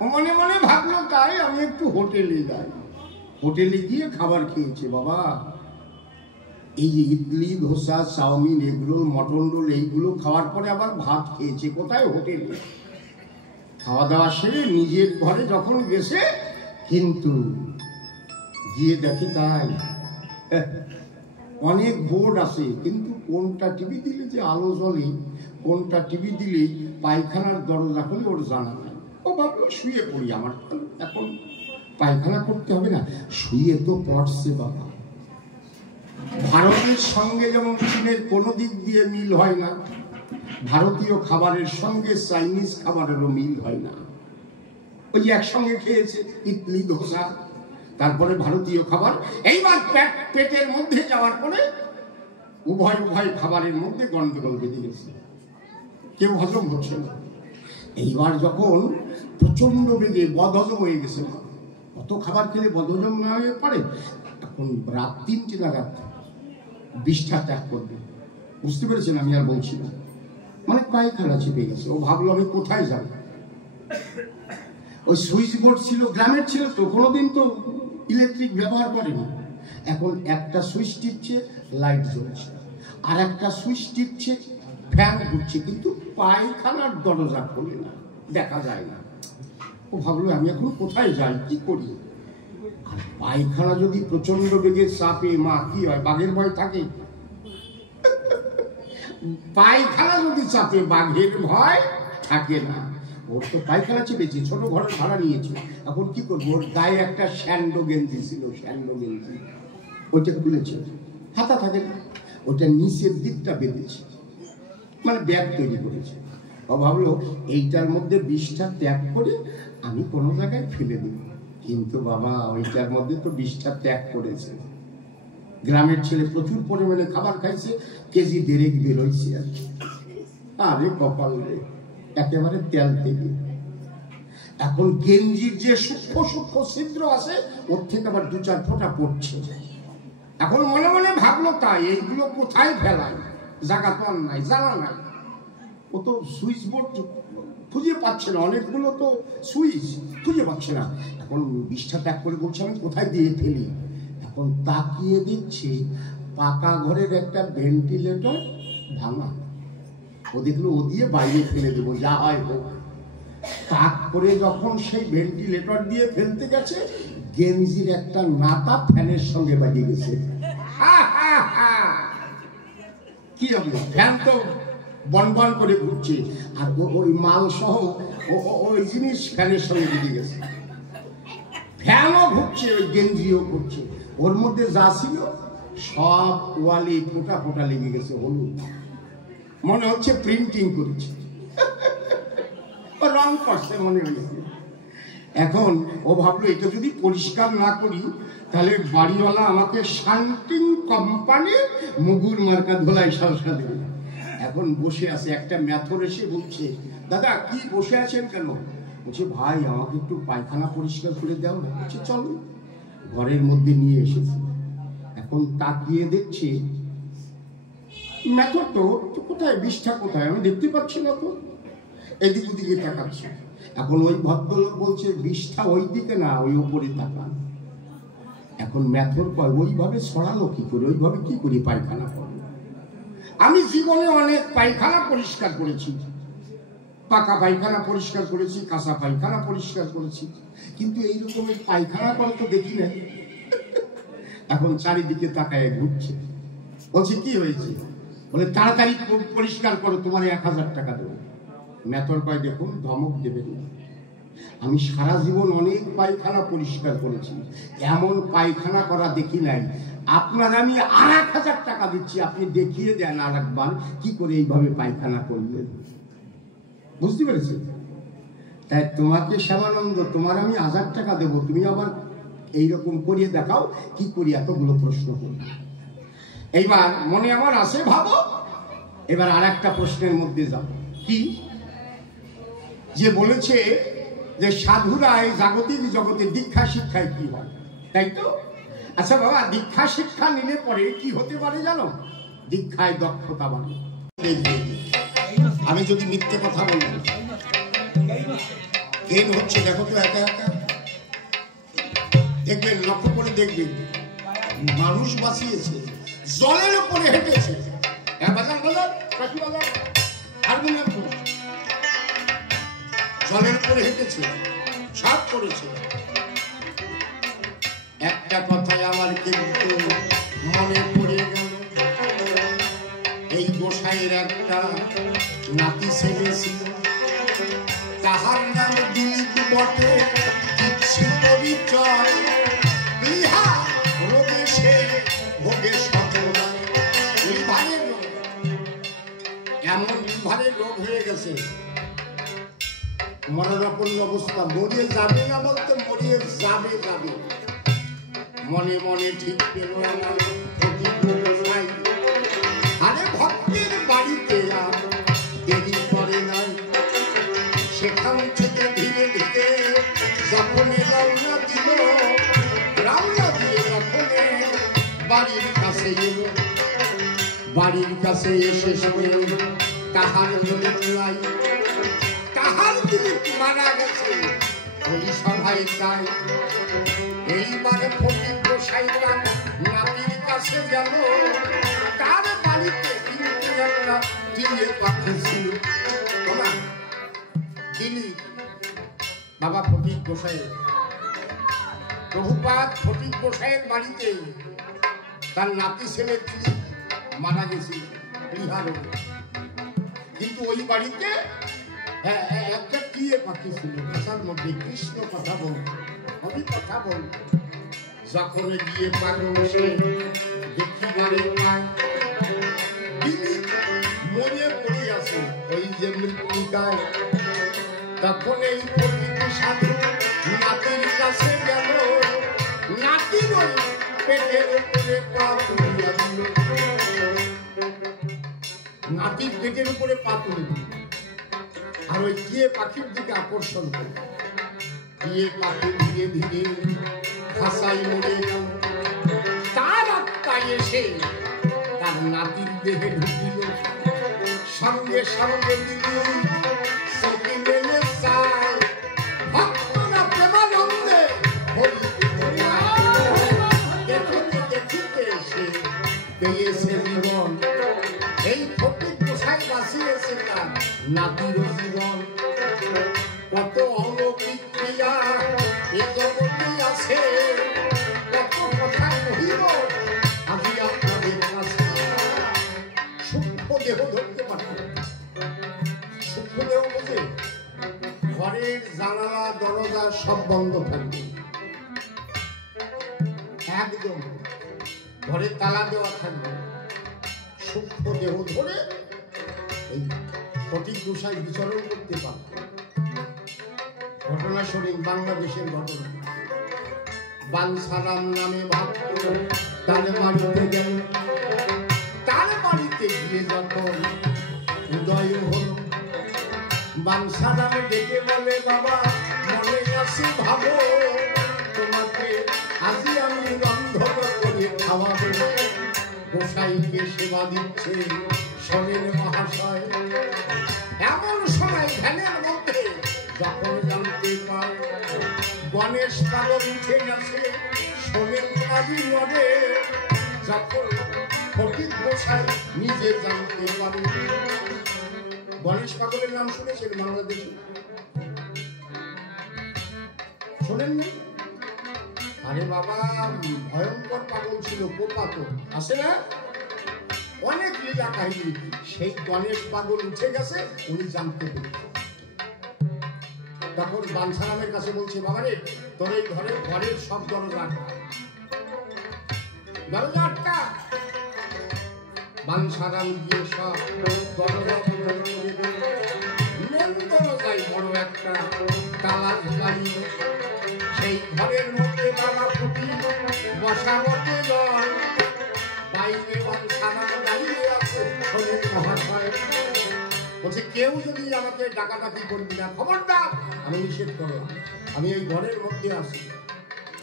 ও মনে মনে ভাবলো তাই আমি একটু হোটেলে যাই। হোটেলে গিয়ে খাবার খেয়েছে বাবা। এই idli, dosa, chowmein, egg roll, mutton roll, এইগুলো খাওয়ার পরে আবার ভাত খেয়েছে কোথায়? হোটেলে। খাওয়া দাওয়া সেরে নিজের ঘরে যখন গেছে, কিন্তু গিয়ে দেখে তাই অনেক বোর্ড আছে, কিন্তু কোনটা টিভি দিলে যে আলো জ্বলে, কোনটা টিভি দিলে পায়খানার দরজা খুলে ওর জানা নাই। ও ভাবলো শুয়ে পড়ি, আমার এখন পায়খানা করতে হবে না, শুয়ে তো পড়ছে বাবা। ভারতের সঙ্গে যেমন চীনের কোনো দিক দিয়ে মিল হয় না, ভারতীয় খাবারের সঙ্গে চাইনিজ খাবারেরও মিল হয় না। ওই যে একসঙ্গে খেয়েছে ইডলি, ধোসা, তারপরে ভারতীয় খাবার, এইবার পেটের মধ্যে যাওয়ার পরে উভয় খাবারের মধ্যে গন্ডগোল বেঁধে গেছে, কেউ হজম হচ্ছে না। এইবার যখন প্রচন্ড বেগে বদহজম হয়ে গেছে, কত খাবার খেলে বদহজম না হয়ে পারে, তখন রাত 3টে নাগাদ বিষ্ঠা ত্যাগ করবে। বুঝতে পেরেছেন? আমি আর বলছি না, মানে পায়খানা চেপে গেছে। ও ভাবলো আমি কোথায় যাব। ওই সুইচ বোর্ড ছিল, গ্রামের ছিল তো, কোনোদিন তো ইলেকট্রিক ব্যবহার করেনি। এখন একটা সুইচ টিপছে, লাইট জ্বলছে, আর একটা সুইচ টিপছে, ফ্যান ঘুরছে, কিন্তু পায়খানার দরজা খোলে না, দেখা যায় না। ও ভাবলো আমি এখন কোথায় যাই, কি করি? আর পায়খানা যদি প্রচন্ড বেগে চাপে, মা কি হয়? বাঘের ভয় থাকে। পায়খানা যদি চাপে, বাঘের ভয় থাকে না। ওর তো পায়খানা চেপেছে, ছোট ঘরের ভাড়া নিয়েছে। এখন কি করবো? ওর গায়ে একটা স্যান্ডো গেঞ্জি ছিল, স্যান্ডো গেঞ্জি, ওইটা খুলেছে, হাতা থাকে না, ওটা নিচের দিকটা বেঁধেছে, মানে ব্যাগ তৈরি করেছে। ও ভাবলো এইটার মধ্যে বিষটা ত্যাগ করে আমি কোনো জায়গায় ফেলে দেব। কিন্তু বাবা ওইটার মধ্যে তো বিষটা ত্যাগ করেছে। গ্রামের ছেলে প্রচুর পরিমাণে খাবার খাইছে, কেজি 1.5 বেরোইছে আর কি। আরে কপাল রে, একেবারে তেল থেকে। এখন গেঞ্জির যে সূক্ষ্ম ছিদ্র আছে, ওর থেকে আবার 2-4 ফোঁটা পড়ছে। এখন মনে মনে ভাবলো তাই এইগুলো কোথায় ফেলায়, জায়গা তো আর নাই, জানা নাই। ও তো সুইচ বোর্ড খুঁজে পাচ্ছে না, অনেকগুলো তো সুইচ খুঁজে পাচ্ছে না। এখন বিষ্ঠা ত্যাগ করে বলছে আমি কোথায় দিয়ে ফেলি। এখন তাকিয়ে দিচ্ছে পাকা ঘরের একটা ভেন্টিলেটর ভাঙা। ও দেখলো ও দিয়ে বাইরে ফেলে দেবো, যা হয় হোক। তাক করে যখন সেই ভেন্টিলেটর দিয়ে ফেলতে গেছে, গেঞ্জির একটা নাতা ফ্যানের সঙ্গে বাজিয়ে গেছে। কি হবে? ফ্যান তো বনবন করে ঘুরছে, আর ওই মাল সহ ওই জিনিস ফ্যানের সঙ্গে বেরিয়ে গেছে। ফ্যানও ঘুরছে, ওই গেঞ্জিও ঘুরছে। ওর মধ্যে যা ছিল সব ওয়ালে ফোঁটা ফোঁটা লেগে গেছে, হলুদ। মনে হচ্ছে প্রিন্টিং করেছে, রং করছে মনে হয়েছে। এখন ও ভাবলো এটা যদি পরিষ্কার না করি, তাহলে বাড়িওয়ালা আমাকে শান্তিং কোম্পানির মুগুর মার্কা ধোলাই সালসা দেবে। এখন বসে আছে, একটা মেথর এসে বলছে দাদা কি বসে আছেন কেন? বলছে ভাই আমাকে একটু পায়খানা পরিষ্কার করে দাও না। বলছে চলো। ঘরের মধ্যে নিয়ে এসেছে। এখন তাকিয়ে দেখছে মেথর তো কোথায়, বিষ্ঠা কোথায়, আমি দেখতে পাচ্ছি না তো। এদিক ওদিকে তাকাচ্ছে। এখন ওই ভদ্রলোক বলছে বিষ্ঠা ওই দিকে না, ওই উপরে তাকান। এখন মেথর কয় ওইভাবে ছড়ালো কি করে, ওইভাবে কি করে পায়খানা করলো? আমি জীবনে অনেক পায়খানা পরিষ্কার করেছি, পাকা পায়খানা পরিষ্কার করেছি, কাঁচা পায়খানা পরিষ্কার করেছি, কিন্তু এই রকমের পায়খানা করে তো দেখি না। এখন চারিদিকে তাকায় ঘুরছে। বলছে কি হয়েছে? বলে তাড়াতাড়ি পরিষ্কার করো, তোমার 1000 টাকা দেবো। মেথর কয় দেখুন ধমক দেবেন না, আমি সারা জীবন অনেক পায়খানা পরিষ্কার করেছি, এমন পায়খানা করা দেখি নাই। আপনার আমি 8,000 টাকা দিচ্ছি, আপনি দেখিয়ে দেন আর একবার কি করে এইভাবে পায়খানা করলেন। বুঝতে পেরেছেন? তাই তোমাকে শ্যামানন্দ, তোমার আমি 1000 টাকা দেবো, তুমি আবার এইরকম করিয়ে দেখাও কি করি এতগুলো প্রশ্ন করি। এইবার মনে আমার আসে, ভাবো। এবার আর একটা প্রশ্নের মধ্যে যাও, কি যে বলেছে যে সাধুরা এই জাগতিক জগতে দীক্ষা শিক্ষায় কি হয়, তাই তো? আচ্ছা বাবা, দীক্ষা শিক্ষা নিলে পরে কি হতে পারে জানো? দীক্ষায় দক্ষতা বাড়ে। আমি যদি মিথ্যে কথা বলবো, জ্ঞান হচ্ছে, দেখো তো একা একা দেখবেন, লক্ষ্য করে দেখবেন, মানুষ বাঁচিয়েছে, জলের উপরে হেঁটেছে, জলের উপরে হেঁটেছে, সব করেছে। একটা কথায় আমার কিন্তু মনে পড়ে গেল, এই গোসাইয়ের একটা নাতি ছেলে ছিল, তাহার নাম দিলীপ বটে, দিচ্ছি পরিচয়, ইহা রোগে সে ভোগে সকলা। ওই ভারের রোগ, এমন ভারের রোগ হয়ে গেছে, মরণাপন্ন অবস্থা, মরিয়ে যাবে না বলতে মরিয়ে যাবে যাবে। মনে মনে ঠিক পেল না, আরে ভক্তের বাড়িতে আর দেরি করে নাই। সেখান থেকে ধীরে ধীরে যখন রওনা দিল, রওনা দিয়ে যখন বাড়ির কাছে এলো, বাড়ির কাছে এসে শুনে তাহার মনে নাই, তাহার দিলীপ মারা গেছে। ওই সভায় তাই এইবারে ফকির গোসাইরা নাতির কাছে গেল, তার বাড়িতে কিন্তু একটা টিয়ে পাখি ছিল। দিলীপ বাবা ফকির গোসাই, প্রভুপাদ ফকির গোসাইয়ের বাড়িতে তার নাতি ছেলে মারা গেছিল বিহারে, কিন্তু ওই বাড়িতে একটা টিয়ে পাখি ছিল, ভাষার মধ্যে কৃষ্ণ কথা বলত, আমি কথা বলত। যখন গিয়ে পাগল সে দেখিবারে পায়, মনে পড়ে আছে ওই যে মৃত্তিকায়। তখন এই পণ্ডিত সাধু নাতির কাছে গেল, নাতির ওই পেটের উপরে পা তুলিয়া দিল, নাতির পেটের উপরে পা তুলে দিল, আর ওই টিয়ে পাখির দিকে আকর্ষণ করে। টিয়ে পাখি ধীরে ধীরে ভাষায় মরে গেল, তার আত্মা এসে তার নাতির দেহে ঢুকিল। সঙ্গে সঙ্গে দিল সখী মেলে চায়, ভক্তরা প্রেমানন্দে দেখিতে দেখিতে এসে পেয়েছে জীবন। এই ফকির গোসাই বাঁচিয়েছে তার নাতির জীবন। কত অলৌকিক ক্রিয়া এ জগতে আছে, কত কথা কহিব আজি আপনাদের কাছে। সূক্ষ্ম দেহ ধরতে পারত, সূক্ষ্ম দেহ বোঝে, ঘরের জানালা দরজা সব বন্ধ থাকবে, একদম ঘরে তালা দেওয়া থাকবে। সূক্ষ্ম দেহ ধরে এই ফকির গোসাই বিচরণ করতে পারত। ঘটনা শোনেন, বাংলাদেশের ঘটনা। বানসারাম নামে ভক্ত তার বাড়িতে গেল, তার বাড়িতে গিয়ে যখন উদয় হল, বানসারাম ডেকে বলে, বাবা মনে আছে ভাবো, তোমাকে আজি আমি রন্ধন করে খাওয়াবো। গোসাইকে সেবা দিচ্ছে শোনেন মহাশয়। এমন সময় ধ্যানের মধ্যে যখন জানতে পায় গণেশ পাগল উঠে গেছে, শোনেন কাজী নড়ে। যখন ফকির গোসাই নিজে জানতে পারে, গণেশ পাগলের নাম শুনেছেন বাংলাদেশে? শোনেননি? আরে বাবা, ভয়ঙ্কর পাগল ছিল, কোপাতক আছে না, অনেক লীলা কাহিনী। সেই গণেশ পাগল উঠে গেছে, উনি জানতে পেরেছেন। তখন বাঞ্ছারামের কাছে বলছে, বাবা রে, তোর এই ঘরের সব দরজা আটকা। বাঞ্ছারাম গিয়ে সব দরজা মেন দরজায় বড় একটা তালা বাড়ি। সেই ঘরের মধ্যে বাবা ফুটি বসা বটে দল, বাইরে বাঞ্ছারাম দাঁড়িয়ে আছে। শোনেন মহাশয়, বলছে কেউ যদি আমাকে ডাকাডাকি করবি না, খবরদার। আমি নিষেধ করলাম, আমি এই ঘরের মধ্যে আছি,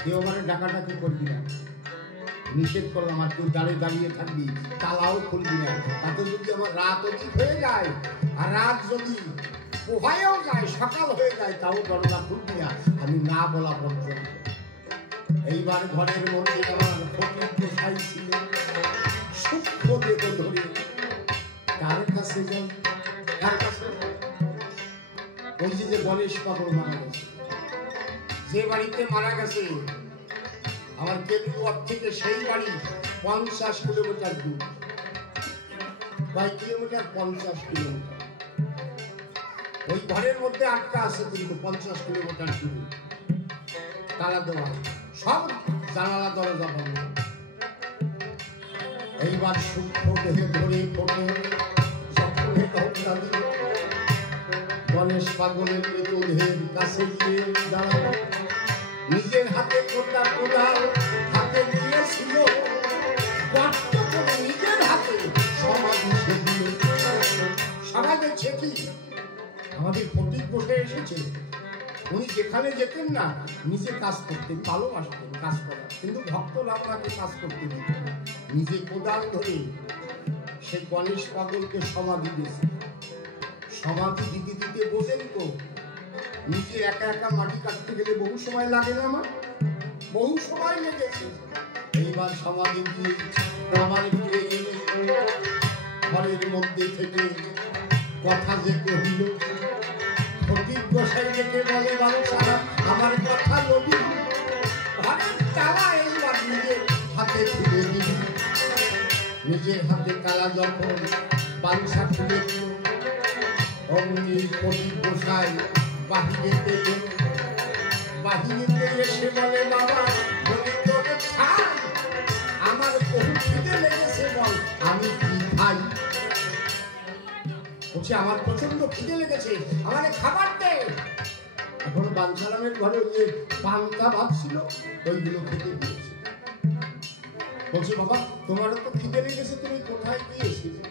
কেউ আমার ডাকাডাকি করবি না, নিষেধ করলাম। আর তুই দাঁড়িয়ে থাকবি, তালাও খুলবি না। তাতে যদি আমার রাত অধিক হয়ে যায়, আর রাত যদি পোহায়ও যায়, সকাল হয়ে যায়, তাও দরজা খুলবি না, আমি না বলা পর্যন্ত। এইবার ঘরের মধ্যে আমার ফকির গোসাই ছিল, সূক্ষ্ম দেহ ধরে কার কাছে যাই, কার কাছে? ওই যে গণেশ পাগল মারা গেছে, যে বাড়িতে মারা গেছে, আমার কেন্দুয়ার থেকে সেই বাড়ি 50 কিলোমিটার দূর। কয় কিলোমিটার? 50 কিলোমিটার। ওই ঘরের মধ্যে আটকা আছে, কিন্তু 50 কিলোমিটার দূরে তালা দেওয়া, সব জানালা দরজা বন্ধ। এইবার সূক্ষ্ম দেহে ধরে ফোটে গণেশ পাগলের মৃতদেহের কাছে গিয়ে দাঁড়ানো, নিজের হাতে কোটা কোদাল হাতে দিয়েছিল, নিজের হাতে সমাধি ছেঁকিল। সমাজে ছেঁকি আমাদের ফটিক বসে এসেছে। উনি যেখানে যেতেন না, নিজে কাজ করতেন, ভালোবাসতেন কাজ করা, কিন্তু ভক্তরা আপনাকে কাজ করতে দিতেন। নিজে কোদাল ধরে সেই গণেশ পাগলকে সমাধি দিয়েছে। সমাধি দিতে দিতে বোঝেন তো, নিজে একা একা মাটি কাটতে গেলে বহু সময় লাগে না? আমার বহু সময় লেগেছে। এইবার সমাধি দিয়ে আমার ফিরে গেলে ঘরের মধ্যে থেকে কথা যে কহিল, ফটিক গোসাই দেখে বলে, বাঞ্ছারাম আমার কথা লবি, ঘরের তালা এইবার নিজের হাতে খুলে দিল। নিজের হাতে তালা যখন বাঞ্ছা খুলে দিল, অমনি ফটিক গোসাই বাহিরেতে এসে বলে, বাবা আমার বহু খিদে লেগেছে, বল আমি কি খাই? বলছে আমার প্রচন্ড খিদে লেগেছে, আমাকে খাবার দে। এখন বাঞ্ছারামের ঘরে ওই যে পান্তা ভাত ছিল, ওইগুলো খেতে দিয়েছে। বলছে বাবা তোমারও তো খিদে লেগেছে, তুমি কোথায় গিয়েছিলে?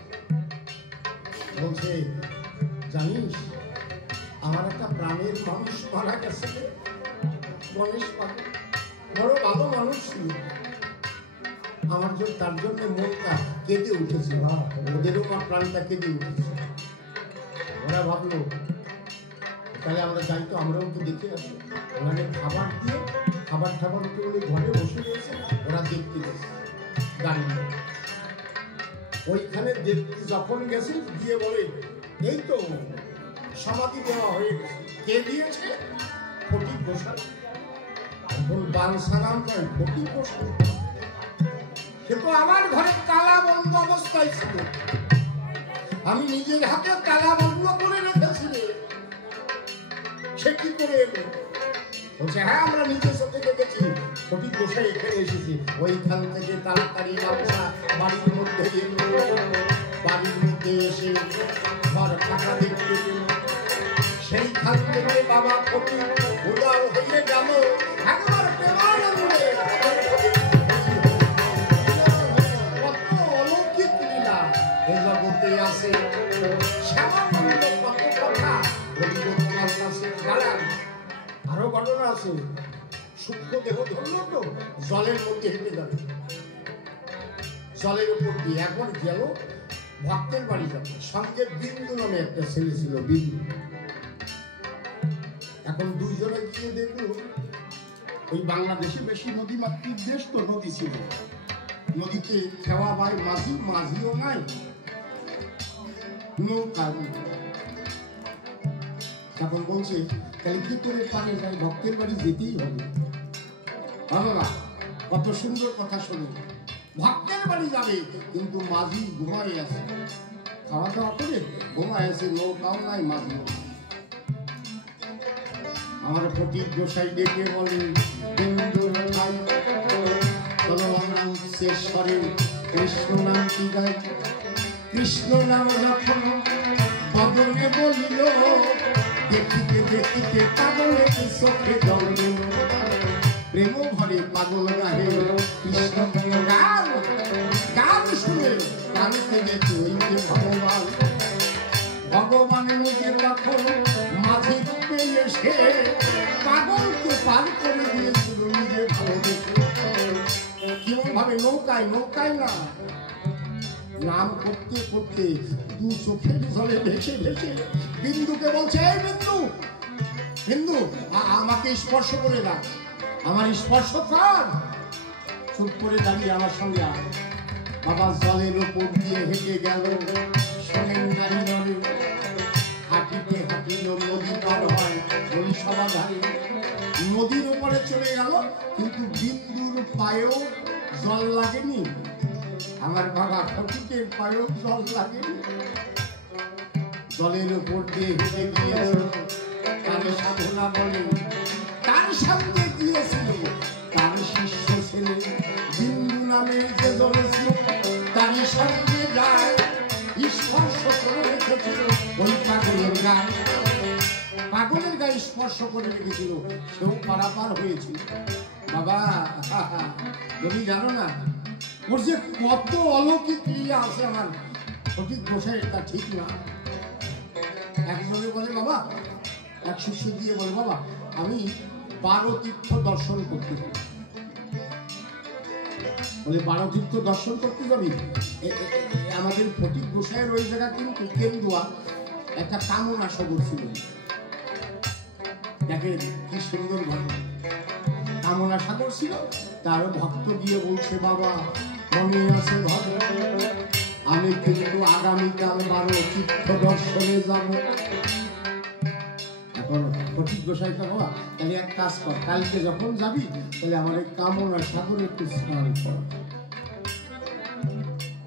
বলছে জানিস, আমার একটা প্রাণের মানুষ মারা গেছে, গণেশ পাগল, বড় ভালো মানুষ ছিল আমার জন্য, তার জন্য মনটা কেঁদে উঠেছে, ওদেরও প্রাণটা কেঁদে উঠেছে। ওরা ভাবলো তাহলে আমরা যাই তো, আমরাও তো দেখে আসি। ওখানে খাবার দিয়ে খাবার উঠে উনি ঘরে বসে রয়েছে, ওরা দেখতে গেছে গাড়ি। ওইখানে দেখতে যখন গেছে, গিয়ে বলে এই তো সমাধি দেওয়া হয়ে গেছে। কে দিয়েছে? ফটিক গোসাই। এখন বাঞ্ছারাম নয়, ফটিক গোসাই। সে তো আমার ঘরের তালা বন্ধ অবস্থায় ছিল, আমি নিজের হাতে তালা বন্ধ করে রেখেছি, সে কি করে এলো? বলছে হ্যাঁ আমরা নিজের সাথে দেখেছি, ফটিক গোসাই এখানে এসেছে। ওইখান থেকে তাড়াতাড়ি বাঞ্ছা বাড়ির মধ্যে এলো, বাড়ির মধ্যে এসে ঘর টাকা দেখতে পেল। সেইখান থেকে বাবা ফটিক উদার হয়ে গেল, একবার প্রেমানন্দে। কত অলৌকিক লীলা এ জগতে আছে, শ্যামানন্দ কত কথা তোমার কাছে গেলাম। আরো ঘটনা আছে, সূক্ষ্ম দেহ ধরল তো জলের মধ্যে হেঁটে যাবে, জলের উপর দিয়ে একবার গেল ভক্তের বাড়ি যাবে। সঙ্গে বিন্দু নামে একটা ছেলে ছিল, বিন্দু। এখন দুইজনে গিয়ে দেখলো, ওই বাংলাদেশে বেশি নদী মাতৃক দেশ তো, নদী ছিল, নদীতে খেওয়া ভাই মাঝিও নাই, নৌকা। তখন বলছে তাহলে কি করে পারে যাই, ভক্তের বাড়ি যেতেই হবে। বাবা কত সুন্দর কথা শুনে, ভক্তের বাড়ি যাবে, কিন্তু মাঝি ঘুমায় আছে, খাওয়া দাওয়া করে ঘুমায় আছে, নৌকাও নাই, মাঝি। আমার ফটিক গোসাই ডেকে বলে, বিন্দুর ভাই চলো আমরা উচ্চেশ্বরে কৃষ্ণ নামটি গাই। কৃষ্ণ নাম যখন বদনে বলিল, দেখিতে দেখিতে পাগলের চোখে জল এল। প্রেম ভরে পাগল গাহে কৃষ্ণ গান, গান শুনে কানতে গেছে ওই যে ভগবান। ভগবান নিজে তখন মাঝে রূপে এসে পাগলকে পার করে দিয়েছিল নিজে ভালোবেসে। কেমন ভাবে নৌকায়, নৌকায় না, নাম করতে করতে দু চোখের জলে ভেসে ভেসে বিন্দুকে বলছে, এই বিন্দু, বিন্দু আমাকে স্পর্শ করে দাও, আমার স্পর্শ কর। চুপ করে দাঁড়িয়ে আমার সঙ্গে আয়। বাবা জলের উপর দিয়ে হেঁটে গেল, শোনেন নারী নরে হাঁটিতে হাঁটিল, নদী পার হয় বরিশালা ধারে। নদীর উপরে চলে গেল, কিন্তু বিন্দুর পায়েও জল লাগেনি, আমার বাবা ফটিকের পায়েও জল লাগেনি। জলের উপর দিয়ে হেঁটে গিয়েছিল, তার সাধনা বলে তার সঙ্গে গিয়েছিল তার শিষ্য ছেলে বিন্দু নামে যে জন ছিল, তার সঙ্গে যায় স্পর্শ করে রেখেছিল ওই পাগলের গায়ে। পাগলের গায়ে স্পর্শ করে রেখেছিল, সেও পারাপার হয়েছিল। বাবা তুমি জানো না ওর যে কত অলৌকিক ক্রিয়া আছে আমার ফটিক গোসাই, এটা ঠিক না। একজনে বলে বাবা, এক শিষ্য দিয়ে বলে বাবা আমি 12 তীর্থ দর্শন করতে যাই। বলে 12 তীর্থ দর্শন করতে যাবি? আমাদের ফটিক গোসাইয়ের ওই জায়গা কিন্তু কেন্দুয়া একটা কামনা সবর ছিল। দেখেন কি সুন্দর ঘটনা, কামনা সাগর ছিল। তার ভক্ত গিয়ে বলছে, বাবা মনে আছে ভালো, আমি কিন্তু আগামীকাল 12 তীর্থ দর্শনে যাব। এখন ফটিক গোসাইকে বাবা তাহলে এক কাজ কর, কালকে যখন যাবি তাহলে আমার এই কামনা সাগরে একটু স্নান কর।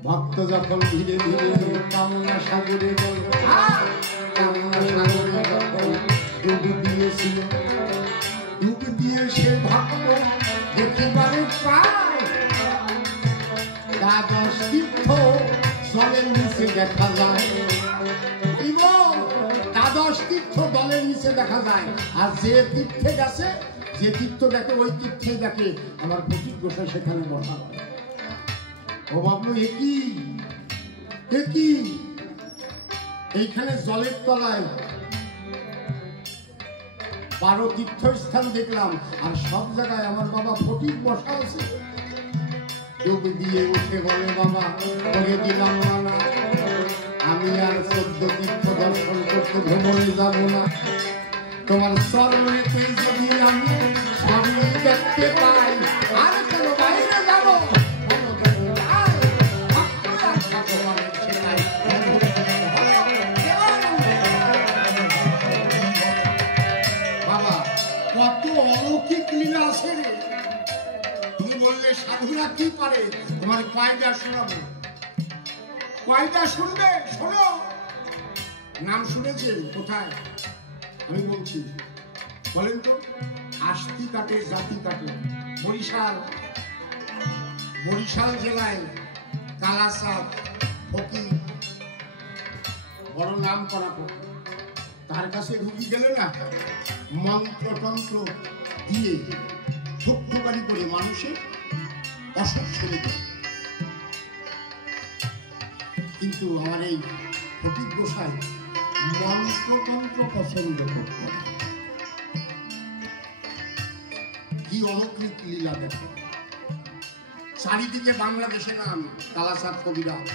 ভক্ত যখন ধীরে ধীরে কামনা সাগরে গেল, কামনা সাগরে যখন ডুব দিয়েছিল, ডুব দিয়ে সে ভক্ত দেখিবারে পায় 12 তীর্থ জলের নিচে দেখা যায়। 12 তীর্থ দলের নিচে দেখা যায়। আর যে তীর্থে গেছে, যে তীর্থ দেখে ওই তীর্থে দেখে আমার ফটিক গোসাই সেখানে বসা হয়। ও ভাবলো একই একই, এইখানে জলের তলায় 12 তীর্থস্থান দেখলাম, আর সব জায়গায় আমার বাবা ফটিক বসা আছে। ডুব দিয়ে উঠে বলে, বাবা করে দিলাম না, আমি আর 14 তীর্থ দর্শন করতে ভ্রমণে যাব না। তোমার চরণেতে যদি আমি স্বামী দেখতে পাই, আর কেন বাইরে যাব? বাবা কত অলৌকিক লীলা আছে রে। তুমি বললে সাধুরা কি পারে, তোমার কয়টা শোনাবো। কয়টা শুনবে? শোনো। নাম শুনেছেন কোথায়? আমি বলছি, বলেন তো। আস্তি কাটে জাতি কাটে, বরিশাল, বরিশাল জেলায় কালাচাঁদ ফকির, বড় নাম করা ফকির। তার কাছে রুগী গেলে না মন্ত্রতন্ত্র দিয়ে ধূপধুপারি করে মানুষের অসুখ ছেড়ে দেয়। কিন্তু আমার এই ফটিক গোসাই মন্ত্রতন্ত্র পছন্দ করত। কি অলৌকিক লীলা দেখো। চারিদিকে বাংলাদেশে নাম কালাচাঁদ কবিরাজ,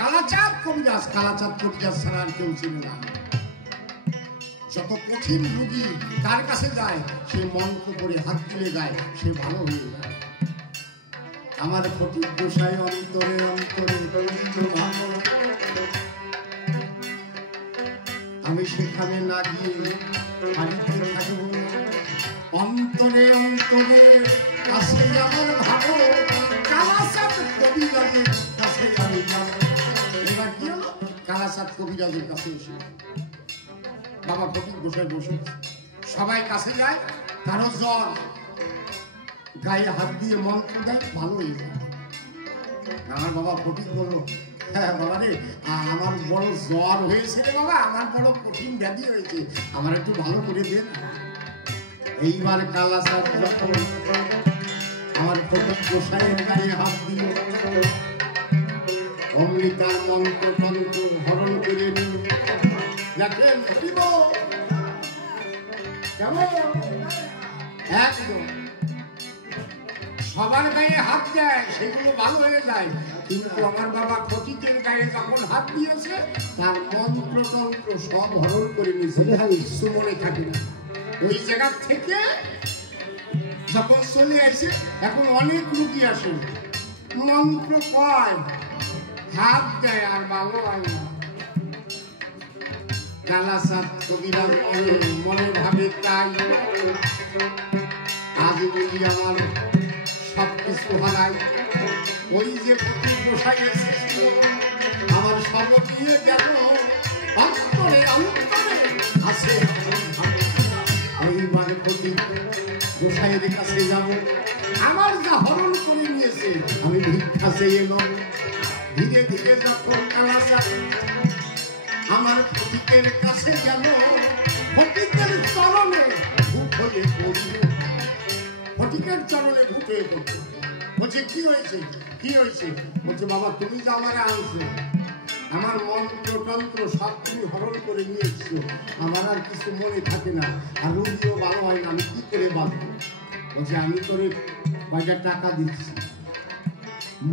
কালাচাঁদ কবিরাজ, কালাচাঁদ কবিরাজ ছাড়া আর কেউ চিনে না। যত কঠিন রোগী তার কাছে যায়, সে মন্ত্র করে হাত তুলে গায়, সে ভালো হয়ে যায়। আমার ফটিক গোসাই অন্তরে অন্তরে আমি সেখানে না গিয়ে বাড়িতে থাকবো। অন্তরে অন্তরে কাছে আমার ভাবো, কালাচাঁদ কবিরাজের কাছে আমি যাব। এবার কি হলো? কালাচাঁদ কবিরাজের কাছে এসে বাবা ফটিক গোসাই বসে সবাই কাছে যায়, কারো জ্বর, গায়ে হাত দিয়ে মন্ত্র দেয়, ভালো হয়ে যায়। আমার বাবা ফটিক বললো, হ্যাঁ বাবা রে, আমার বড় জ্বর হয়েছে রে বাবা, আমার বড় কঠিন ব্যাধি হয়েছে, আমার একটু ভালো করে দেন। এইবার কালাচাঁদ যখন আমার ফটিক গোসাইয়ের গায়ে হাত দিল, অমনি তার মন্ত্র তন্ত্র হরণ করে নিল। দেখেন কেমন একদম সবার গায়ে হাত দেয়, সেগুলো ভালো হয়ে যায়, কিন্তু আমার বাবা ফটিকের গায়ে যখন হাত দিয়েছে, তার মন্ত্রতন্ত্র সব হরণ করে নিয়েছে, কিছু মনে থাকে না। ওই জায়গা থেকে যখন চলে আসে, এখন অনেক রুগী আসে, মন্ত্র কয়, হাত দেয়, আর ভালো হয় না। কালাচাঁদ কবিরাজ মনে ভাবে তাই আজ বলি আমার সবকিছু হারাই। ওই যে ফটিক গোসাই এসেছিল, আমার সব দিয়ে গেল, অন্তরে অন্তরে আছে। এইবার ফটিক গোসাইয়ের কাছে যাব, আমার যা হরণ করে নিয়েছে আমি ভিক্ষা চেয়ে নেব। ধীরে ধীরে যখন কালাচাঁদ আমার ফটিকের কাছে গেল, ফটিকের চরণে ভূত হয়ে পড়ল। ফটিকের চরণে ভূত হয়ে পড়ল। বলছে কি হয়েছে, কি হয়েছে? বলছে বাবা তুমি যে আমার আনছো, আমার মন্ত্রতন্ত্র সব তুমি হরণ করে নিয়ে এসছো, আমার আর কিছু মনে থাকে না, আর রোগীও ভালো হয় না, আমি কি করে বাঁচবো? বলছে আমি তোরে কয়টা টাকা দিচ্ছি,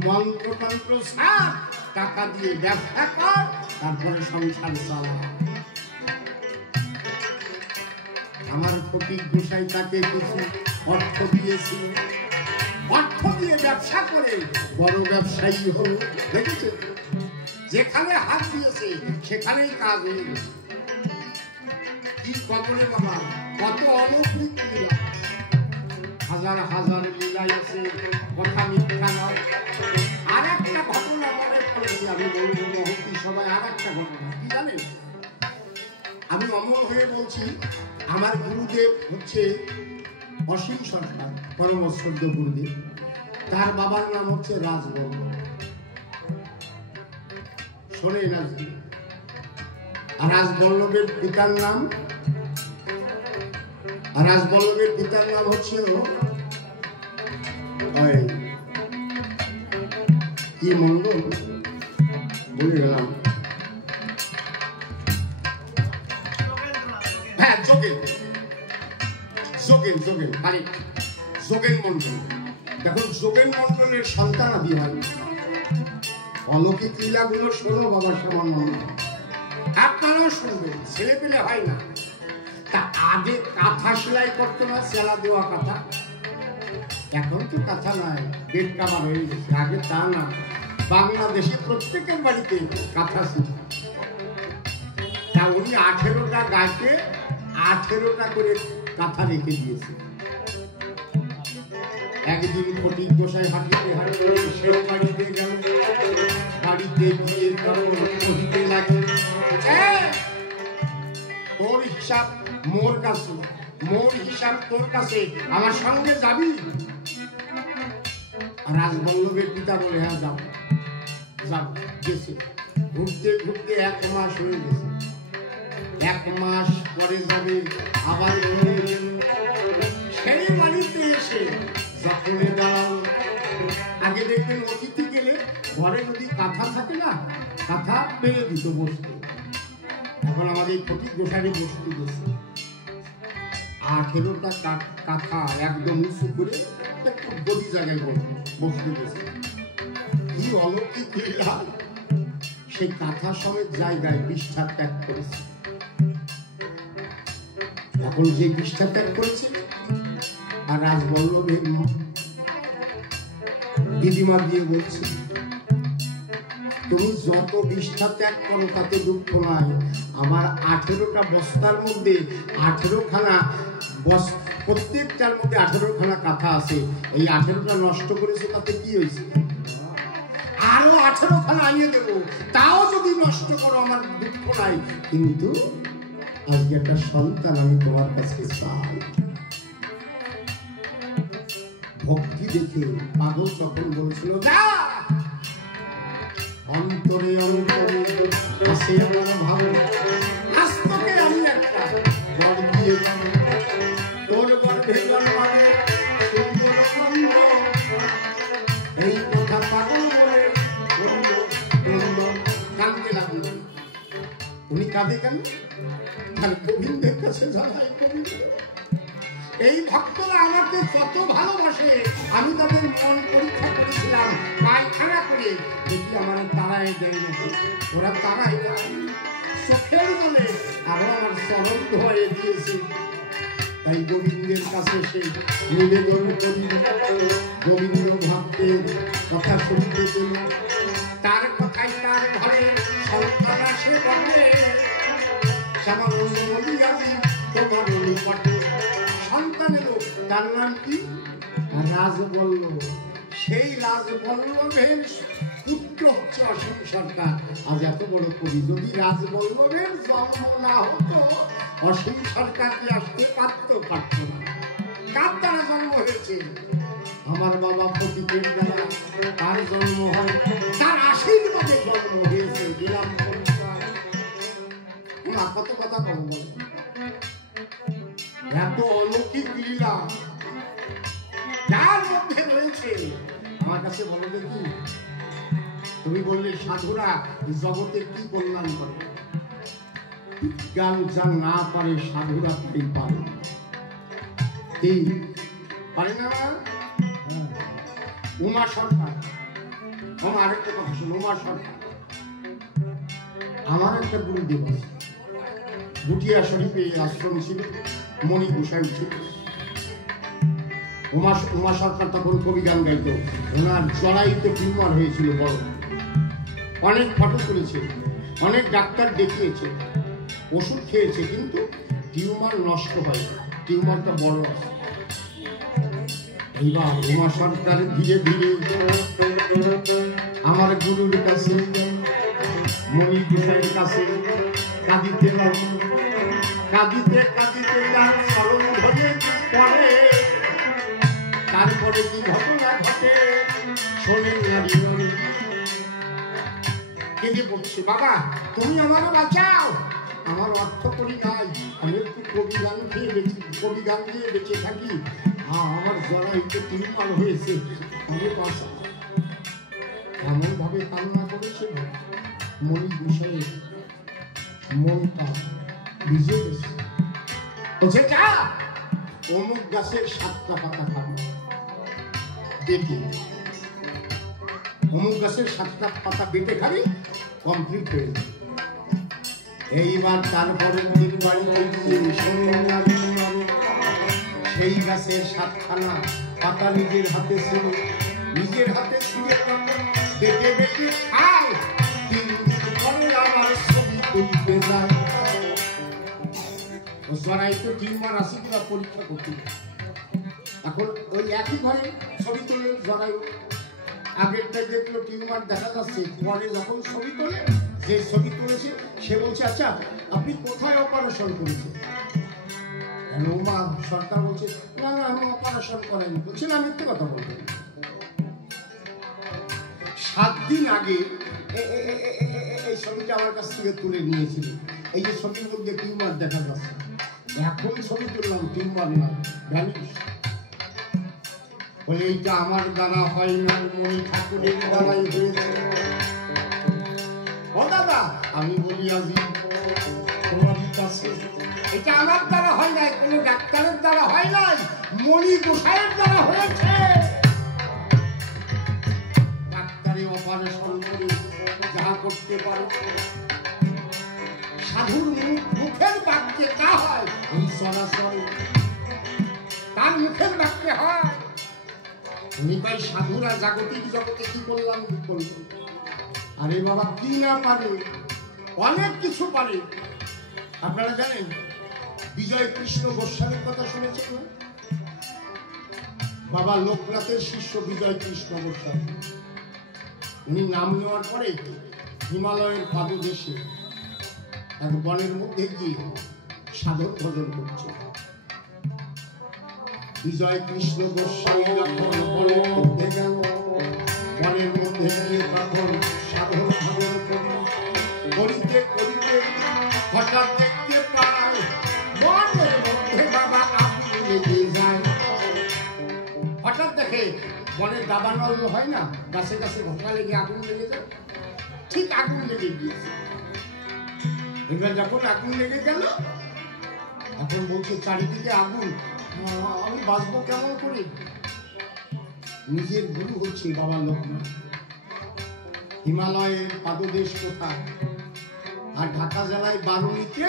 মন্ত্রতন্ত্র ছাড়, টাকা দিয়ে ব্যবসা কর, তারপরে সংসার চালা। আমার ফটিক গোসাই তাকে কিছু অর্থ দিয়েছিল, অর্থ দিয়ে ব্যবসা করে বড় ব্যবসায়ী হল। দেখেছে, যেখানে হাত দিয়েছে সেখানেই কাজ হয়ে গেছে। কি কবরে বাবা, কত অলৌকিক লীলা, হাজার হাজার লীলা আছে, কথা মিথ্যা নয়। আর একটা ঘটনা মনে পড়েছে, আমি বলবো মহতি সবাই, আর একটা ঘটনা কি জানেন? আমি অমর হয়ে বলছি, আমার গুরুদেব হচ্ছে অসীম সরকার, পরমশ্রদ্ধ গুরুদেব। তার বাবার নাম হচ্ছে রাজবল্লভ। শোনেন আজকে, রাজবল্লভের পিতার নাম, রাজবল্লভের পিতার নাম হচ্ছে কি মন্ডল, বলে গেলাম, হ্যাঁ যোগেন, যোগেন যোগেন, আরে যোগেন মন্ডল। দেখুন যোগেন মন্ডলের সন্তানাদি হয়। অলৌকিক লীলাগুলো শোনো বাবা, সামান্য আপনারাও শুনবেন, ছেলে পেলে হয় না। তা আগে কাঁথা সেলাই করতো না, সেলা দেওয়া কাঁথা, এখন তো কাঁথা নাই, বেড কাভার হয়ে গেছে। আগে তা না, বাংলাদেশে প্রত্যেকের বাড়িতে কাঁথা ছিল। তা উনি 18টা গাছে 18টা করে কাঁথা রেখে দিয়েছে। একদিন ফটিক গোসাই হাঁটতে হাঁটতে সেও বাড়িতে গেল, বাড়িতে গিয়ে কহিতে লাগে, তোর হিসাব মোর কাছে, মোর হিসাব তোর কাছে, আমার সঙ্গে যাবি? রাজবল্লভের পিতা বলে হ্যাঁ যাব, যাব। গেছে, ঘুরতে ঘুরতে 1 মাস হয়ে গেছে। 1 মাস পরে যাবে আবার সেই বাড়িতে এসে যখনই দাঁড়াও, আগে দেখবেন অতিথি গেলে ঘরে যদি কাঁথা থাকে না, কাঁথা পেরে দিত বসতে। এখন আমাদের ফটিক গোসাই বসতে গেছে, 18টা কাঁথা একদম উঁচু করে একটু গদি জায়গায় বসতে গেছে। কি অলৌকিক লীলা, সেই কাঁথা সমেত জায়গায় বিষ্ঠা ত্যাগ করেছে। এখন যে বিষ্ঠা ত্যাগ করেছে, আর রাজবল্লভের দিদিমা দিয়ে বলছে, তুমি যত বিষ্ঠা ত্যাগ করো তাতে দুঃখ নাই, আমার 18টা বস্তার মধ্যে 18খানা, প্রত্যেকটার মধ্যে 18খানা কাঁথা আছে, এই 18টা নষ্ট করেছে, তাতে কি হয়েছে? আরো 18খানা আনিয়ে দেবো, তাও যদি নষ্ট করো আমার দুঃখ নাই, কিন্তু আজকে একটা সন্তান আমি তোমার কাছে চাই। ভক্তি দেখে পাগল তখন বলছিল, যা অন্তরে অন্তরে আসে আমার ভালো, আজ তোকে আমি একটা বর দিয়ে তোর গর্ভে জন্মাবে সুন্দর ব্রহ্ম। এই কথা পাগল বলে কাঁদতে লাগলো। উনি কাঁদে কেন? আর গোবিন্দের কাছে জানাই, গোবিন্দ এই ভক্তরা আমাকে কত ভালোবাসে, আমি তাদের মন পরীক্ষা করেছিলাম পায়খানা করে, দেখি আমার তারাই দেয় নাকি, ওরা তারাই চোখের বলে আরো আমার চরণ ধোয়ে দিয়েছে। তাই গোবিন্দের কাছে সে নিবেদন করি। গোবিন্দ ভক্তের কথা শুনতে পেল, তার কথাই তার ঘরে সন্তান আসে বলে, শ্যামানন্দ বলি আজি তোমার নিকটে সন্তান এলো, তার নাম কি? রাজবল্লভ। সেই রাজবল্লভের পুত্র হচ্ছে অসীম সরকার। আজ এত বড় কবি, যদি রাজবল্লভের জন্ম না হতো অসীম সরকারকে আসতে পারত না। কার দ্বারা জন্ম হয়েছে? আমার বাবা প্রতীকের দ্বারা তার জন্ম হয়, তার আশীর্বাদে জন্ম হয়েছে। দিলাম কত কথা কম বল, এত অলৌকিক লীলা যার মধ্যে রয়েছে। আমার কাছে বলো দেখি, তুমি বললে সাধুরা জগতে কি কল্যাণ করে? বিজ্ঞান যা না পারে সাধুরা তাই পারে। কি পারে না? উমা সরকার, আমার আরেকটা কথা শুনো। উমা সরকার আমার একটা গুরুদেব আছে, গুটিয়া শরীফে আশ্রম ছিল, মণি গোসাই ছিল। উমা সরকার তখন কবি গান গাইত। ওনার জরায়ুতে টিউমার হয়েছিল বড়, অনেক ফটো তুলেছে, অনেক ডাক্তার দেখিয়েছে, ওষুধ খেয়েছে, কিন্তু টিউমার নষ্ট হয়, টিউমারটা বড় আছে। এইবার উমা সরকার ধীরে ধীরে আমার গুরুর কাছে, মণি গোসাইয়ের কাছে কাঁদিতে কাঁদিতে কাঁদিতে তার চরণ ধরে পড়ে। তারপরে কি ঘটনা ঘটে শোনেন নারী কেঁদে পড়ছে, বাবা তুমি আমারও বাঁচাও, আমার অর্থ করি নাই, আমি একটু কবি গান দিয়ে বেঁচে থাকি, আমার জরায়ুতে টিউমার হয়েছে, আমি বাঁচা। এমন ভাবে কান্না করেছিল মণি গোসাইয়ের মনটা ভিজে গেছে। বলছে যা অমুক গাছের 7টা পাতা খাবি, বেটে অমুক গাছের 7টা পাতা বেটে খাবি, কমপ্লিট হয়ে যাবে। এইবার তারপরে দিন বাড়িতে গিয়ে সেই গাছের 7খানা পাতা নিজের হাতে ছিল, নিজের হাতে ছিঁড়ে বেটে বেটে খায়। 3 দিন পরে আমার ছবি তুলতে যায়। জরায়ুতে টিউমার আছে কিনা পরীক্ষা করতে। এখন ওই একই ঘরে ছবি তোলে জরায়ু, আগেরটা দেখলো টিউমার দেখা যাচ্ছে, পরে যখন ছবি তোলে, যে ছবি তুলেছে সে বলছে আচ্ছা আপনি কোথায় অপারেশন করেছেন? উমা সরকার বলছে না না আমি অপারেশন করেনি। বলছে না মিথ্যে কথা বলবেন। 7 দিন আগে এই ছবিটা আমার কাছ থেকে তুলে নিয়েছিল, এই যে ছবির মধ্যে টিউমার দেখা যাচ্ছে, এখন ছবি তুললাম টিউমার না, ভ্যানিশ। বলে এইটা আমার দ্বারা হয় না, মণি ঠাকুরের দ্বারাই হয়েছে। ও দাদা আমি বলি আজি তোমার কাছে এটা আমার দ্বারা হয় নাই, কোনো ডাক্তারের দ্বারা হয় নাই, মণি গোসাইয়ের দ্বারা হয়েছে। ডাক্তারে অপারেশন করে যা করতে পারে, সাধুর মুখের বাক্যে তা হয়, এই সরাসরি তার মুখের বাক্যে হয়। নিতাই সাধুরা জাগতিক জগতে কি করলাম কি করলো? আরে বাবা কি না পারে, অনেক কিছু পারে। আপনারা জানেন বিজয় কৃষ্ণ গোস্বামীর কথা শুনেছেন? বাবা লোকনাথের শিষ্য বিজয় কৃষ্ণ গোস্বামী। উনি নাম নেওয়ার পরে হিমালয়ের পাদদেশে এক বনের মধ্যে গিয়ে সাধন ভজন করছে। বিজয় কৃষ্ণ গোস্বামী যখন বনের মধ্যে গেল, বনের মধ্যে গিয়ে তখন সাধন ভজন করিতে করিতে হঠাৎ দেখতে পায় বনের মধ্যে বাবা আগুন লেগে যায়। হঠাৎ দেখে বনের দাবানল হয় না, গাছে গাছে ঘটনা লেগে আগুন লেগে যায়, ঠিক আগুন লেগে গিয়েছে। এবার যখন আগুন লেগে গেল, এখন বলছে চারিদিকে আগুন, আমি বাঁচবো কেমন করে? নিজের গুরু হচ্ছে বাবা লোকনাথ। হিমালয়ের পাদদেশ কোথায়, আর ঢাকা জেলায় বারুণীতে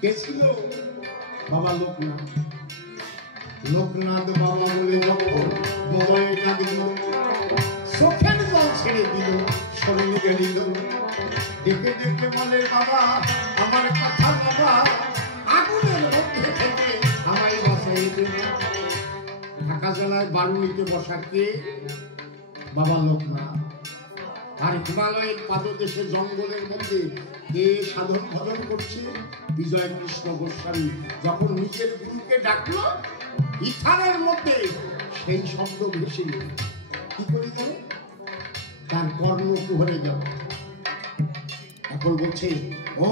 কে ছিল? বাবা লোকনাথ। লোকনাথ বাবা বলে যখন বিজয়ের ডাক দিল, চোখের জল ছেড়ে দিল, শরীরে গেলিল, ডেকে ডেকে বলে বাবা আমার কথা বাবা, আগুনের মধ্যে থেকে আমায় বাঁচাই দিল। ঢাকা জেলায় বারুণীতে বসা কে? বাবা লোকনাথ। আর হিমালয়ের পাদদেশে জঙ্গলের মধ্যে কে সাধন ভজন করছে? বিজয় কৃষ্ণ গোস্বামী। যখন নিজের গুরুকে ডাকলো, ইথানের মধ্যে সেই শব্দ ভেসে কি করে গেল? তার কর্ণ কুহরে গেল। এখন বলছে ও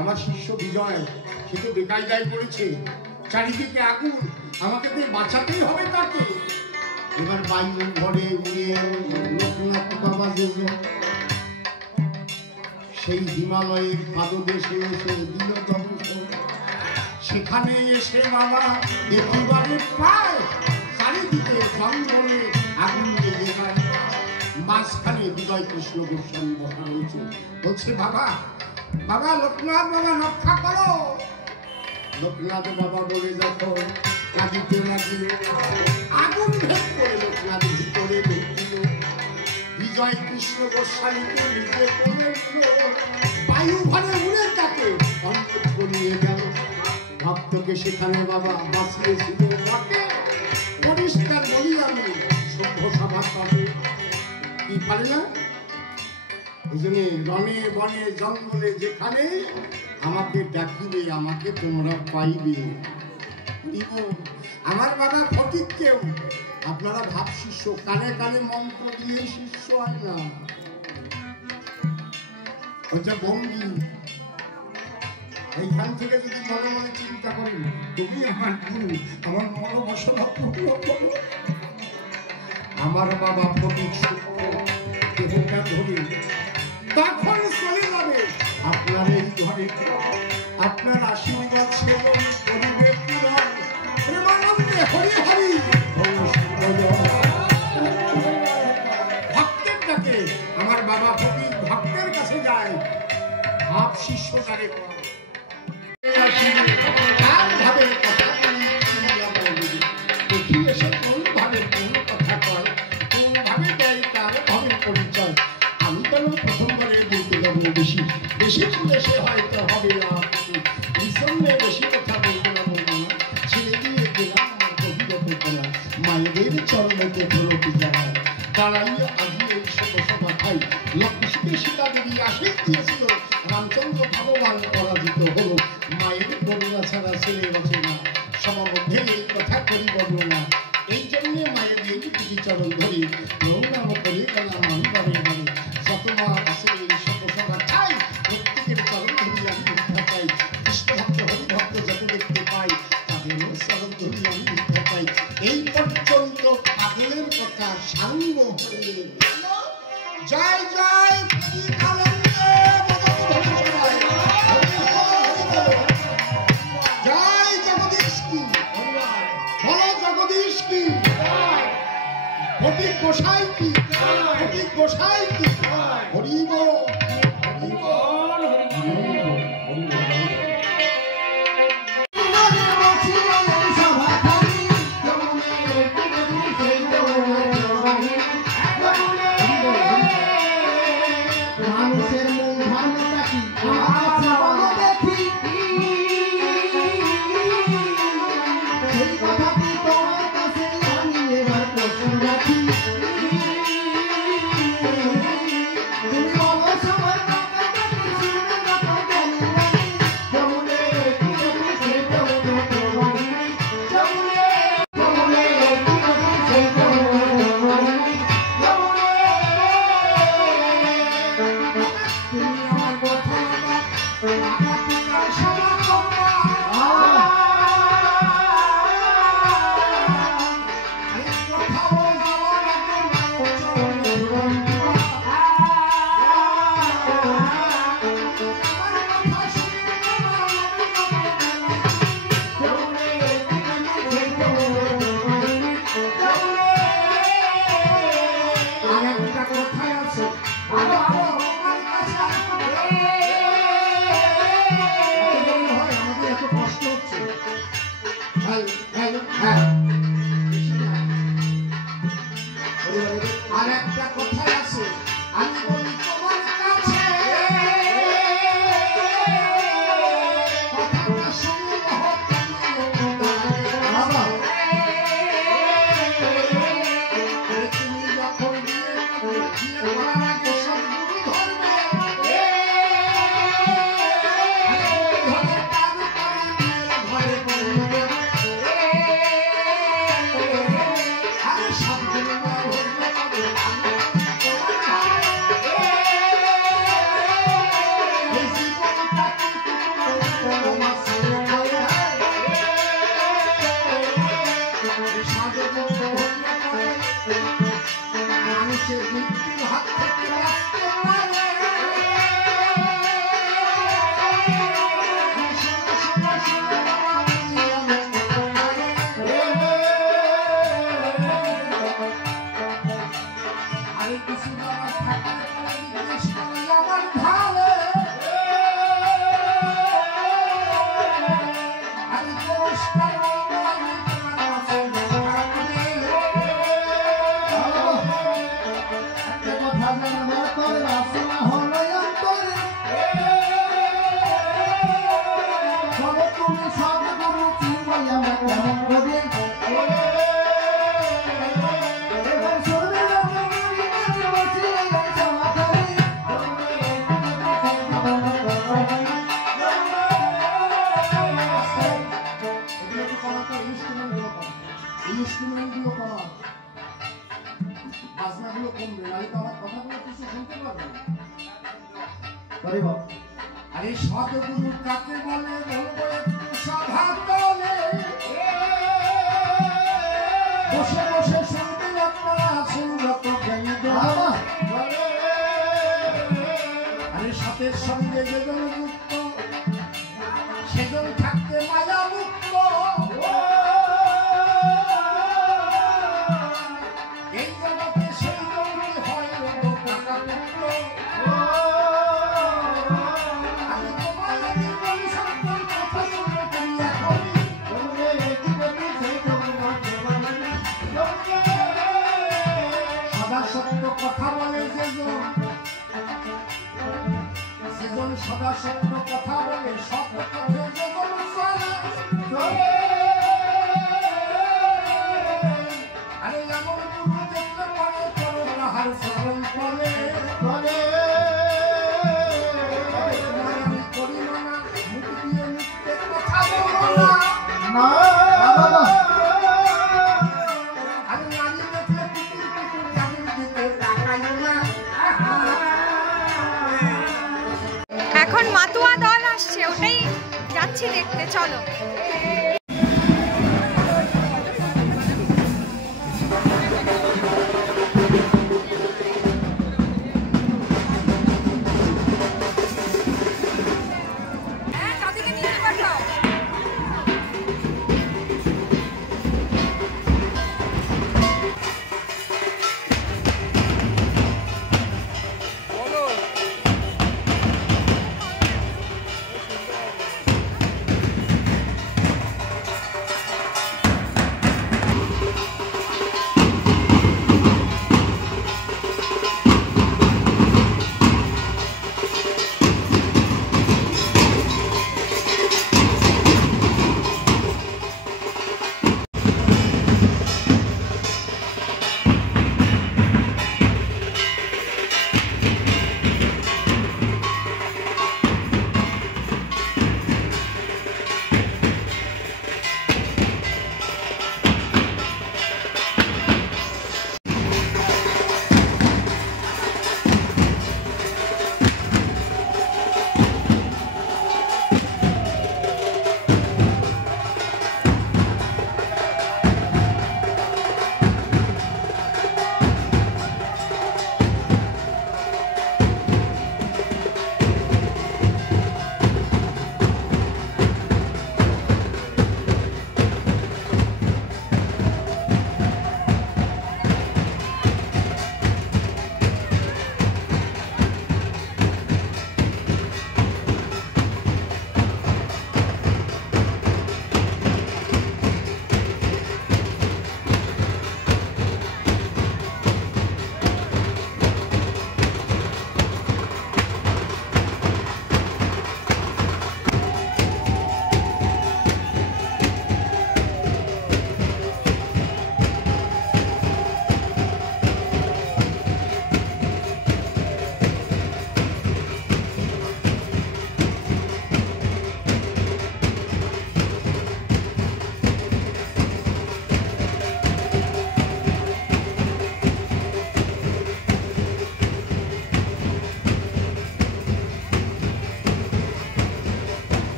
আমার শিষ্য বিজয়, সে তো বেকায়দায় পড়েছে, চারিদিকে আগুন, আমাকে তো বাঁচাতেই হবে তাকে। এবার বায়ু ঘরে উড়ে লোকনাথ বাবা সেই হিমালয়ের পাদদেশে এসে দিল দর্শন। সেখানে এসে বাবা একেবারে পায় চারিদিকে জঙ্গলে আগুন লেগে যায়। মাঝখানে বিজয় কৃষ্ণ গোস্বামী বসা রয়েছে, বলছে বাবা বাবা লোকনাথ বাবা রক্ষা করো। লোকনাথ বাবা বলে যখন কাঁদিতে লাগিল, আগুন ভেদ করে লোকনাথ ভিতরে ঢুকিল। বিজয় কৃষ্ণ গোস্বামীকে নিজে করে নিল, বায়ু ঘরে উড়ে তাকে অন্তর করিয়ে গেল। ভক্তকে সেখানে বাবা বাঁচিয়েছিল বটে, পরিষ্কার বলি আমি সভ্য সভা পাবে কি পারে না। এই জন্য রণে বনে জঙ্গলে যেখানে আমাকে ডাকিবে, আমাকে তোমরা পাইবে। আমার বাবা ফটিক কেউ, আপনারা ভাব শিষ্য, কানে কানে মন্ত্র দিয়ে শিষ্য হয় না, ওইটা ভঙ্গি। এইখান থেকে যদি মনে মনে চিন্তা করেন তুমি আমার গুরু, আমার মনোবাসনা পূর্ণ করো। আমার বাবা ফটিক দেহটা ধরে তখন চলে যাবে আপনার এই ঘরে, আপনার আশীর্বাদ সেবন করিবে পূরণ, প্রেমানন্দে হরি হরি ভক্তের ডাকে আমার বাবা ফটিক ভক্তের কাছে যায়। ভাব শিষ্য যারে ভাবে কথা দেখি এসে কোন ভাবে কোন কথা কয়, কোন ভাবে দেয় তার ভাবে পরিচয়। আমি কেন প্রথমবারে বলতে যাবো বেশি বেশি শুনে সে হয়তো হবে না, ভীষণে বেশি কথা বলবো না বলবো না, ছেড়ে দিয়ে গেলাম আমার গভীরত করা মায়েদের চরণেতে ধরতে জানায়। দাঁড়াইয়ে আজি এই সভা খাই, লক্ষ্মীকে সীতা দেবী আশীষ দিয়েছিল, রামচন্দ্র ভগবান পরাজিত হলো। মায়ের করুণা ছাড়া ছেলে বাঁচে না, সবার মধ্যে এই কথা করি বর্ণনা। এই জন্যে মায়ের এই দুটি চরণ ধরি নৌনাম করে গেলাম আমি বারে বারে। যত মা আছে এই সভা খাই, প্রত্যেকের চরণ ধরি আমি ভিক্ষা পাই। কৃষ্ণ ভক্ত হরি ভক্ত যত দেখতে পাই, তাদের চরণ ধরি আমি ভিক্ষা পাই। এই পর্যন্ত পাগলের কথা সাঙ্গ হয়ে জয় জয় জয় জগদীশ কি, বলো জগদীশ কি, ফটিক গোসাই কি, ফটিক গোসাই কি, হরি বল হরি বল হরি বল। তুমি আছে আরো আরো তোমার কাছে আসো হয় আমাদের এত কষ্ট হচ্ছে ভাই ভাই হ্যাঁ আর একটা কথা আছে আমি বলি তোমার কাছে কথাটা শুনলে বাবা তুমি যখন বিয়ে করার আগে সব গুরু ধরবে ঘরে বলবে আর সব গুরু মানুষের মৃত্যুর হাত থেকে বাঁচতে পারে আরে কিছু আমার থাকতে পারে জিজ্ঞেস করে আমার ভালো আমি পুরস্কার ইনস্ট্রুমেন্টগুলো কমা বাজনাগুলো কমবে নাহলে তো আমার কথাগুলো কিছু শুনতে পারবে না আরে সৎগুরু কাকে বলে বলবো একটু সভা তলে বসে বসে শুনবেন আপনারা সুরত আরে সতের সঙ্গে যেজন যুক্ত সেজন থাকতে মায়া মুক্ত এই জগতে সেই জনই হয় টাকা পুত্র আমি তোমার জীবন সম্পর্ক কথা শুনে তুমি এখনই সদা সত্য কথা বলে সেজন সদা সত্য কথা বলে সত্য পথে যেজন চলে আরে এমন গুরু দেখলে পরে করো তাহার স্মরণ করে আমি করি না মুখ দিয়ে মিথ্যে কথা বলো না আরে নারী দেখলে কুকুর কুকুর জামিন দিতে তাকাইও না এখন মাতুয়া দল আসছে, ওটাই যাচ্ছি দেখতে, চলো।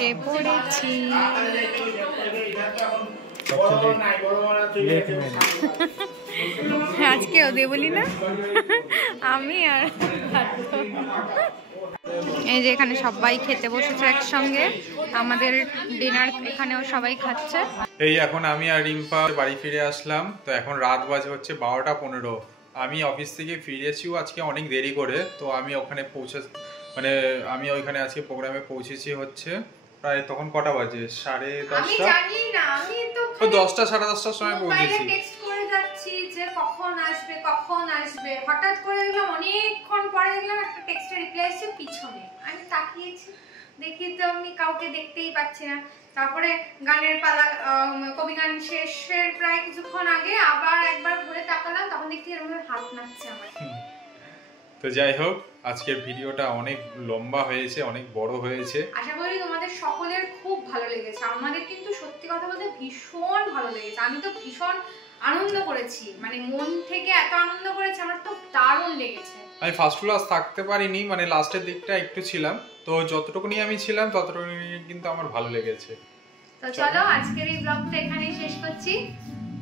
এসে পড়েছি। আজকেও দেবলি না আমি আর এই যে এখানে সবাই খেতে বসেছে একসঙ্গে, আমাদের ডিনার এখানেও সবাই খাচ্ছে। এই এখন আমি আর রিম্পা বাড়ি ফিরে আসলাম। তো এখন রাত বাজে হচ্ছে 12টা 15। আমি অফিস থেকে ফিরেছিও আজকে অনেক দেরি করে। তো আমি ওখানে আমি ওইখানে আজকে প্রোগ্রামে পৌঁছেছি হচ্ছে প্রায় তখন কটা বাজে 10:30। আমি জানি না, আমি তো 10টা 10:30টার সময় পৌঁছেছি। টেক্সট করে যাচ্ছি যে কখন আসবে, হঠাৎ করে দেখলাম অনেকক্ষণ পরে দেখলাম একটা টেক্সটে রিপ্লাই এসেছে পিছনে। আমি তাকিয়েছি, দেখি তো আমি কাউকে দেখতেই পাচ্ছি না। তারপরে গানের পালা, কবি গান শেষের প্রায় কিছুক্ষণ আগে আবার একবার ঘুরে তাকালাম, তখন দেখছি এরকম হাত নাচছে আমার। তো যাই হোক, আজকের ভিডিওটা অনেক লম্বা হয়েছে, অনেক বড় হয়েছে। আশা করি তোমাদের সকলের খুব ভালো লেগেছে। আমাদের কিন্তু সত্যি কথা বলতে ভীষণ ভালো লেগেছে। আমি তো ভীষণ আনন্দ করেছি, মানে মন থেকে এত আনন্দ করেছি, আমার তো দারুণ লেগেছে। আমি ফার্স্ট ক্লাস থাকতে পারিনি, মানে লাস্টের দিকটা একটু ছিলাম। তো যতটুকুনি আমি ছিলাম ততটুকুনি কিন্তু আমার ভালো লেগেছে। তো চলো আজকের এই ব্লগটা এখানেই শেষ করছি।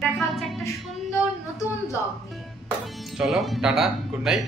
দেখা হচ্ছে একটা সুন্দর নতুন ব্লগ নিয়ে। চলো টাটা, গুড নাইট।